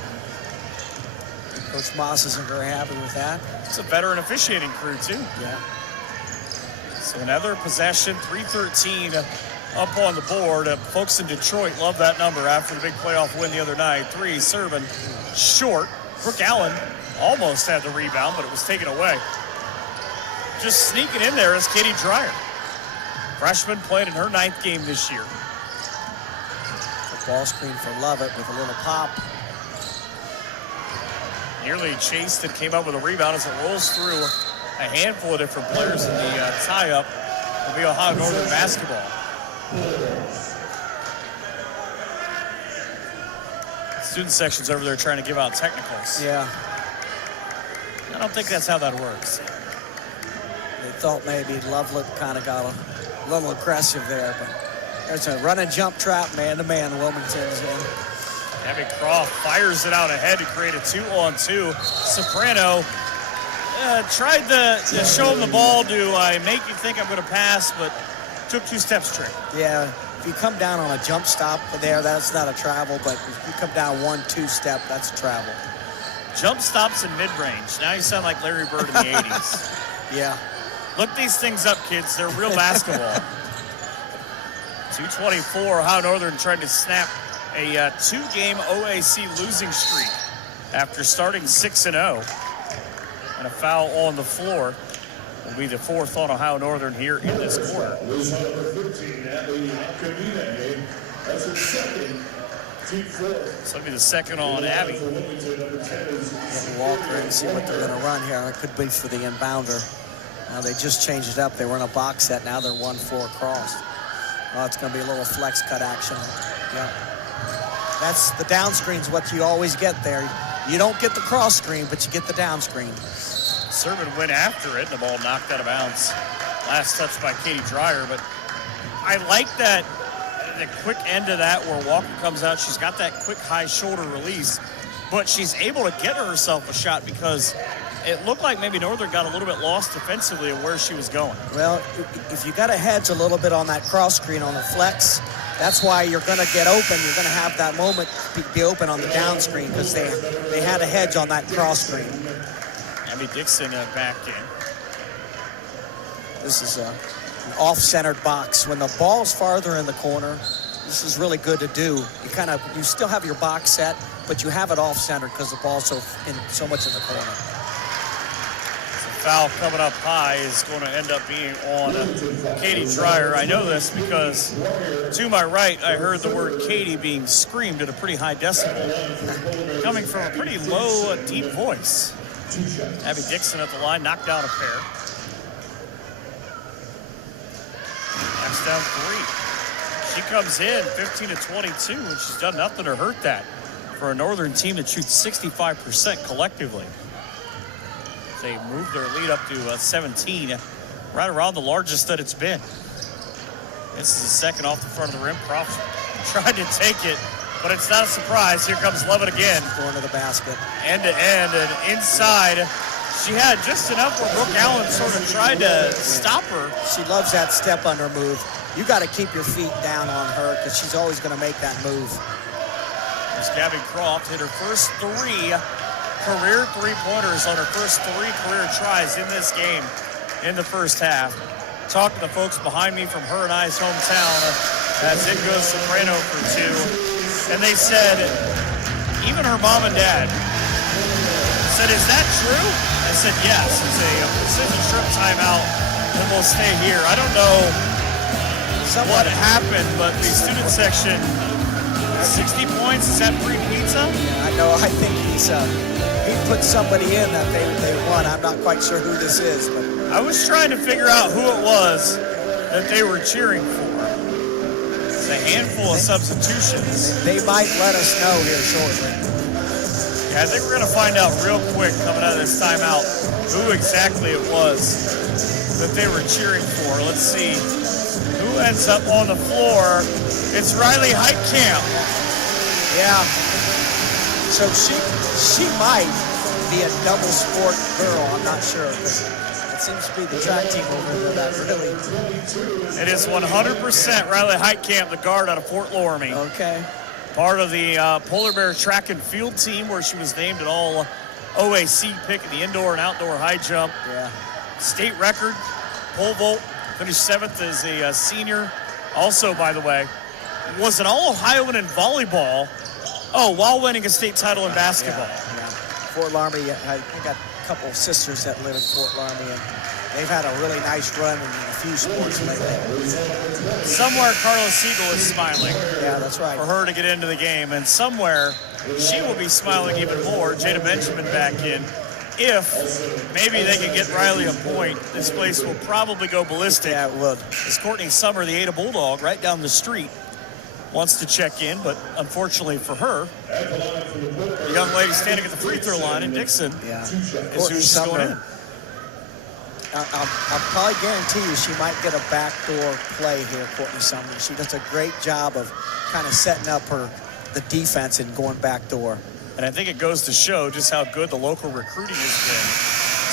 Coach Moss isn't very happy with that. It's a veteran officiating crew, too. Yeah. So another possession, 3:13 up on the board. Folks in Detroit love that number after the big playoff win the other night. 3 serving short. Brooke Allen almost had the rebound, but it was taken away. Just sneaking in there is Katie Dreyer. Freshman played in her 9th game this year. The ball screen for Lovett with a little pop. Nearly chased and came up with a rebound as it rolls through a handful of different players in the tie-up. Will be Ohio Northern basketball. Student section's over there trying to give out technicals. Yeah. I don't think that's how that works. They thought maybe Lovelet kind of got a little aggressive there, but there's a run and jump trap, man-to-man, Wilmington's in. Abby Croft fires it out ahead to create a 2-on-2. Soprano tried to show him the ball. Do I make you think I'm going to pass, but took 2 steps trick. Yeah, if you come down on a jump stop there, that's not a travel, but if you come down 1-2 step, that's a travel. Jump stops in mid-range. Now you sound like Larry Bird in the 80s. Yeah. Look these things up, kids. They're real basketball. 2:24, Ohio Northern trying to snap a 2-game OAC losing streak after starting 6-0. And a foul on the floor will be the 4th on Ohio Northern here in this quarter. So it'll be the 2nd on Abby. Walk her and see what they're going to run here. It could be for the inbounder. Now they just changed it up. They were in a box set. Now they're 1-4 across. Oh, it's going to be a little flex cut action. Yeah. That's the down screen's what you always get there. You don't get the cross screen, but you get the down screen. Sermon went after it, and the ball knocked out of bounds. Last touch by Katie Dreyer, but I like that, the quick end of that where Walker comes out. She's got that quick high shoulder release, but she's able to get herself a shot because it looked like maybe Northern got a little bit lost defensively of where she was going. Well, if you got to hedge a little bit on that cross screen on the flex, that's why you're going to get open. You're going to have that moment be open on the down screen because they had a hedge on that cross screen. Abby Dixon back in. This is an off-centered box. When the ball's farther in the corner, this is really good to do. You still have your box set, but you have it off-centered because the ball's so much in the corner. Foul coming up high is going to end up being on Katie Dreyer. I know this because to my right, I heard the word Katie being screamed at a pretty high decibel, coming from a pretty low, deep voice. Abby Dixon at the line, knocked down a pair. Knocks down 3. She comes in 15-22, and she's done nothing to hurt that for a Northern team that shoots 65% collectively. They moved their lead up to 17, right around the largest that it's been. This is the second off the front of the rim. Props tried to take it, but it's not a surprise. Here comes Levitt again. Going to the basket. End to end and inside. She had just enough where Brooke Allen sort of tried to stop her. She loves that step under move. You got to keep your feet down on her because she's always going to make that move. There's Gabby Croft, hit her first 3 career three-pointers on her first 3 career tries in this game in the first half. Talked to the folks behind me from her and I's hometown as it goes Soprano for 2. And they said, even her mom and dad said, is that true? I said, yes. It's a precision strip timeout, and we'll stay here. I don't know what happened, but the student section, 60 points, is that free pizza? Yeah, I know. I think he put somebody in that they won. I'm not quite sure who this is, but I was trying to figure out who it was that they were cheering for. It's a handful of substitutions. They might let us know here shortly. Yeah, I think we're going to find out real quick coming out of this timeout who exactly it was that they were cheering for. Let's see who ends up on the floor. It's Riley Heitkamp. Yeah. So she might be a double sport girl. I'm not sure. It seems to be the track team over there that really. It is 100% Riley Heitkamp, the guard out of Fort Loramie. Okay. Part of the Polar Bear track and field team where she was named an all OAC pick in the indoor and outdoor high jump. Yeah. State record, pole vault, finished 7th as a senior. Also, by the way, was an All-Ohioan in volleyball. Oh, while winning a state title in basketball. Yeah. Fort Loramie, I got a couple of sisters that live in Fort Loramie, and they've had a really nice run in a few sports lately. Somewhere Carla Siegel is smiling. Yeah, that's right. For her to get into the game, and somewhere she will be smiling even more. Jada Benjamin back in. If maybe they can get Riley a point, this place will probably go ballistic. Yeah, it would. As Courtney Summer, the Ada Bulldog, right down the street, wants to check in, but unfortunately for her, the young lady standing at the free throw line in Dixon is who's just going in. I'll probably guarantee you she might get a backdoor play here, Courtney Sumner. She does a great job of kind of setting up the defense and going backdoor. And I think it goes to show just how good the local recruiting has been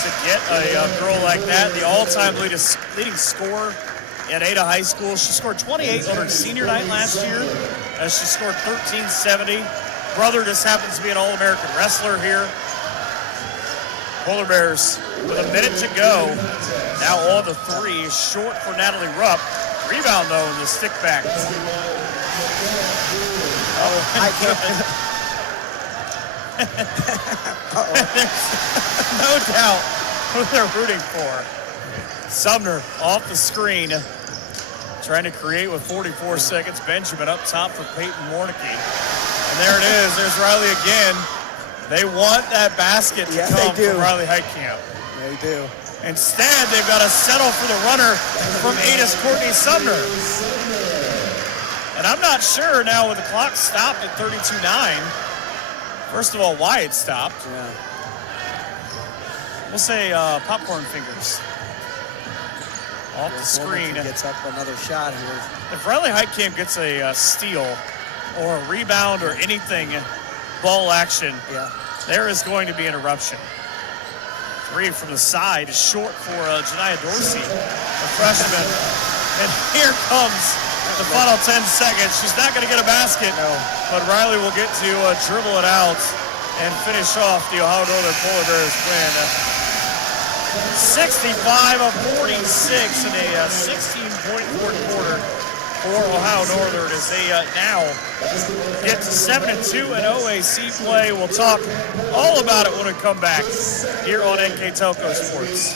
to get a girl like that, the all-time leading scorer at Ada High School. She scored 28 on her senior night last year, as she scored 1370. Brother just happens to be an All-American wrestler here. Polar Bears with a minute to go. Now on the 3, short for Natalie Rupp. Rebound though in the stick back. I can't. No doubt who they're rooting for. Sumner off the screen, trying to create with 44 seconds. Benjamin up top for Peyton Warnicki. And there it is. There's Riley again. They want that basket to come from Riley Heitkamp. They do. Instead, they've got to settle for the runner from Ada's Courtney Sumner. And And I'm not sure now with the clock stopped at 32-9. First of all, why it stopped. Yeah. We'll say popcorn fingers. Off the screen. Gets up another shot here. If Riley Heitkamp gets a steal or a rebound or anything, ball action, there is going to be an eruption. Three from the side is short for Janiah Dorsey, a freshman. And here comes the final 10 seconds. She's not going to get a basket, but Riley will get to dribble it out and finish off the Ohio Northern Polar Bears win. 65-46 in a 16-point fourth quarter for Ohio Northern as they now get to 7-2 in OAC play. We'll talk all about it when we come back here on NK Telco Sports.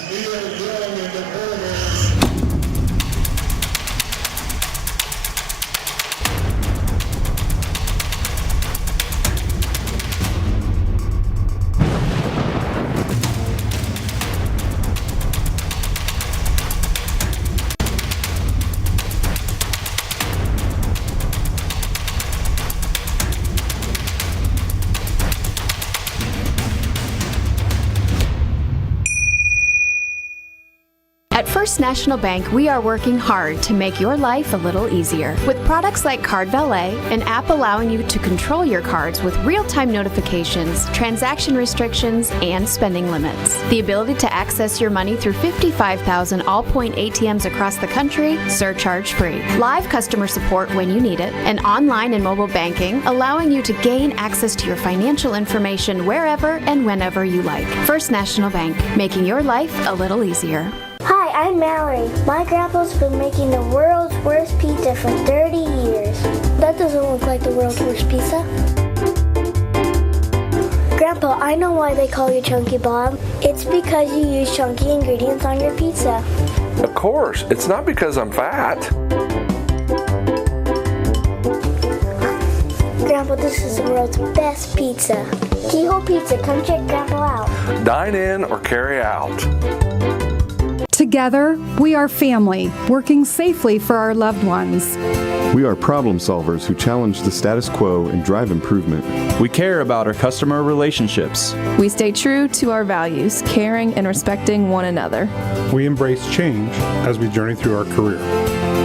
At First National Bank, we are working hard to make your life a little easier. With products like Card Valet, an app allowing you to control your cards with real-time notifications, transaction restrictions, and spending limits. The ability to access your money through 55,000 all-point ATMs across the country, surcharge-free. Live customer support when you need it, and online and mobile banking, allowing you to gain access to your financial information wherever and whenever you like. First National Bank, making your life a little easier. Hi, I'm Mallory. My grandpa's been making the world's worst pizza for 30 years. That doesn't look like the world's worst pizza. Grandpa, I know why they call you Chunky Bob. It's because you use chunky ingredients on your pizza. Of course, it's not because I'm fat. Grandpa, this is the world's best pizza. Keyhole Pizza, come check Grandpa out. Dine in or carry out. Together, we are family, working safely for our loved ones. We are problem solvers who challenge the status quo and drive improvement. We care about our customer relationships. We stay true to our values, caring and respecting one another. We embrace change as we journey through our career.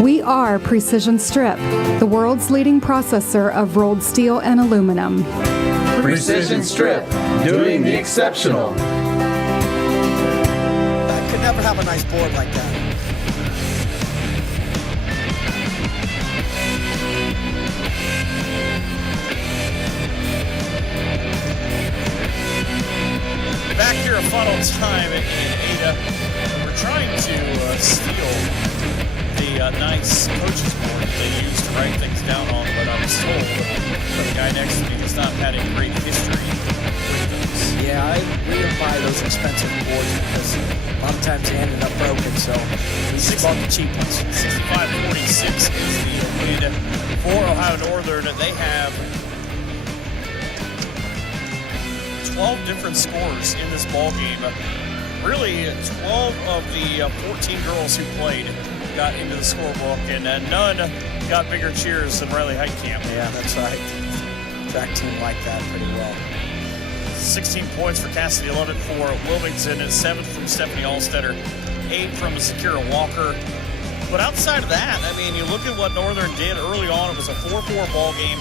We are Precision Strip, the world's leading processor of rolled steel and aluminum. Precision Strip, doing the exceptional. Never have a nice board like that. Back here at funnel time in Ada. We're trying to steal the nice coach's board that they use to write things down on, but I was told the guy next to me has not had a great history with those. Yeah, we didn't buy those expensive boards because a lot of times they ended up broken, so we just bought the cheap ones. 65-46 is the lead for Ohio Northern. They have 12 different scores in this ball game. Really, 12 of the 14 girls who played got into the scorebook, and none got bigger cheers than Riley Heitkamp. Yeah, that's right. Track team like that pretty well. 16 points for Cassidy, 11 for Wilmington, and 7 from Stephanie Allstetter, 8 from Zakira Walker. But outside of that, I mean, you look at what Northern did early on. It was a 4-4 ball game.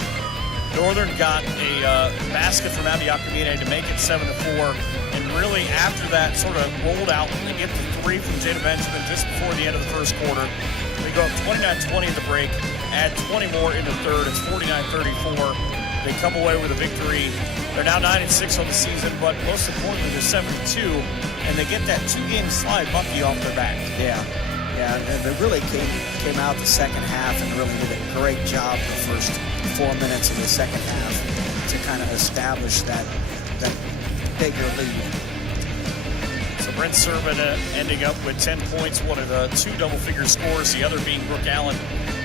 Northern got a basket from Abby Akamine to make it 7-4. And really, after that, sort of rolled out. They get the 3 from Jada Benjamin just before the end of the first quarter. They go up 29-20 in the break, add 20 more in the third. It's 49-34. They come away with a victory. They're now 9-6 on the season, but most importantly, they're 7-2, and they get that 2-game slide monkey off their back. Yeah, and they really came out the second half and really did a great job the first 4 minutes of the second half to kind of establish that bigger lead. So Brent Sermon ending up with 10 points, one of the 2 double-figure scores, the other being Brooke Allen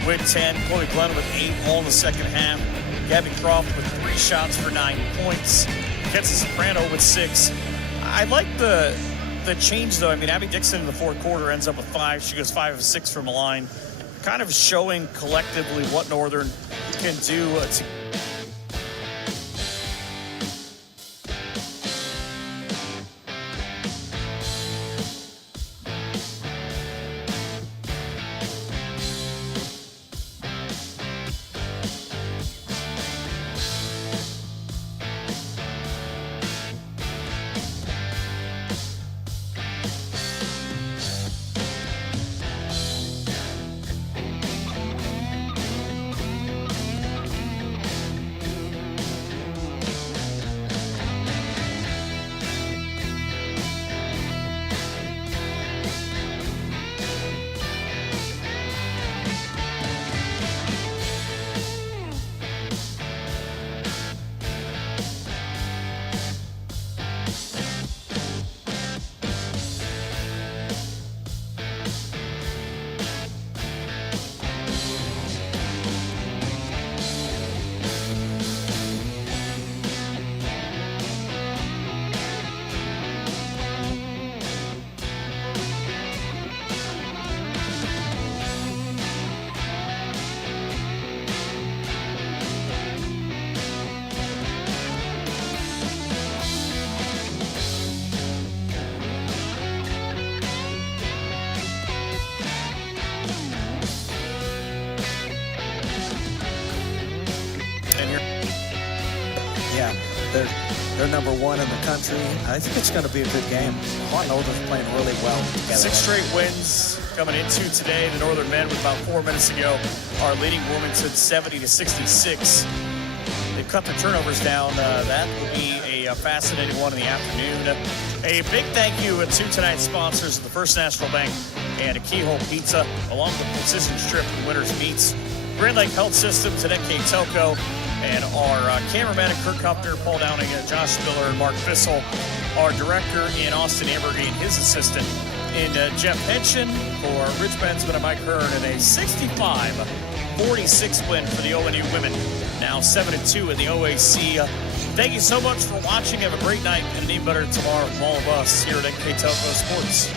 with 10, Chloe Glenn with 8 all in the second half. Gabby Croft with 3 shots for 9 points. Kenzie Soprano with 6. I like the change, though. I mean, Abby Dixon in the fourth quarter ends up with 5. She goes 5 of 6 from the line. kind of showing collectively what Northern can do to They're number one in the country. I think it's going to be a good game. Northern's playing really well together. 6 straight wins coming into today. The Northern men, with about 4 minutes ago, are leading Wilmington 70-66. They've cut their turnovers down. That will be a fascinating one in the afternoon. A big thank you to tonight's sponsors of the First National Bank and a Keyhole Pizza, along with Precision Strip and Winners Meats, Grand Lake Health System, Tedeke Telco, and our cameraman, Kirk Kupner, Paul Downing, Josh Spiller, and Mark Bissell. Our director in Austin Ambergy and his assistant in Jeff Henson. For Rich Bensman and Mike Hearn, and a 65-46 win for the ONU women. Now 7-2 in the OAC. Thank you so much for watching. Have a great night and an even better tomorrow from all of us here at NK Telco Sports.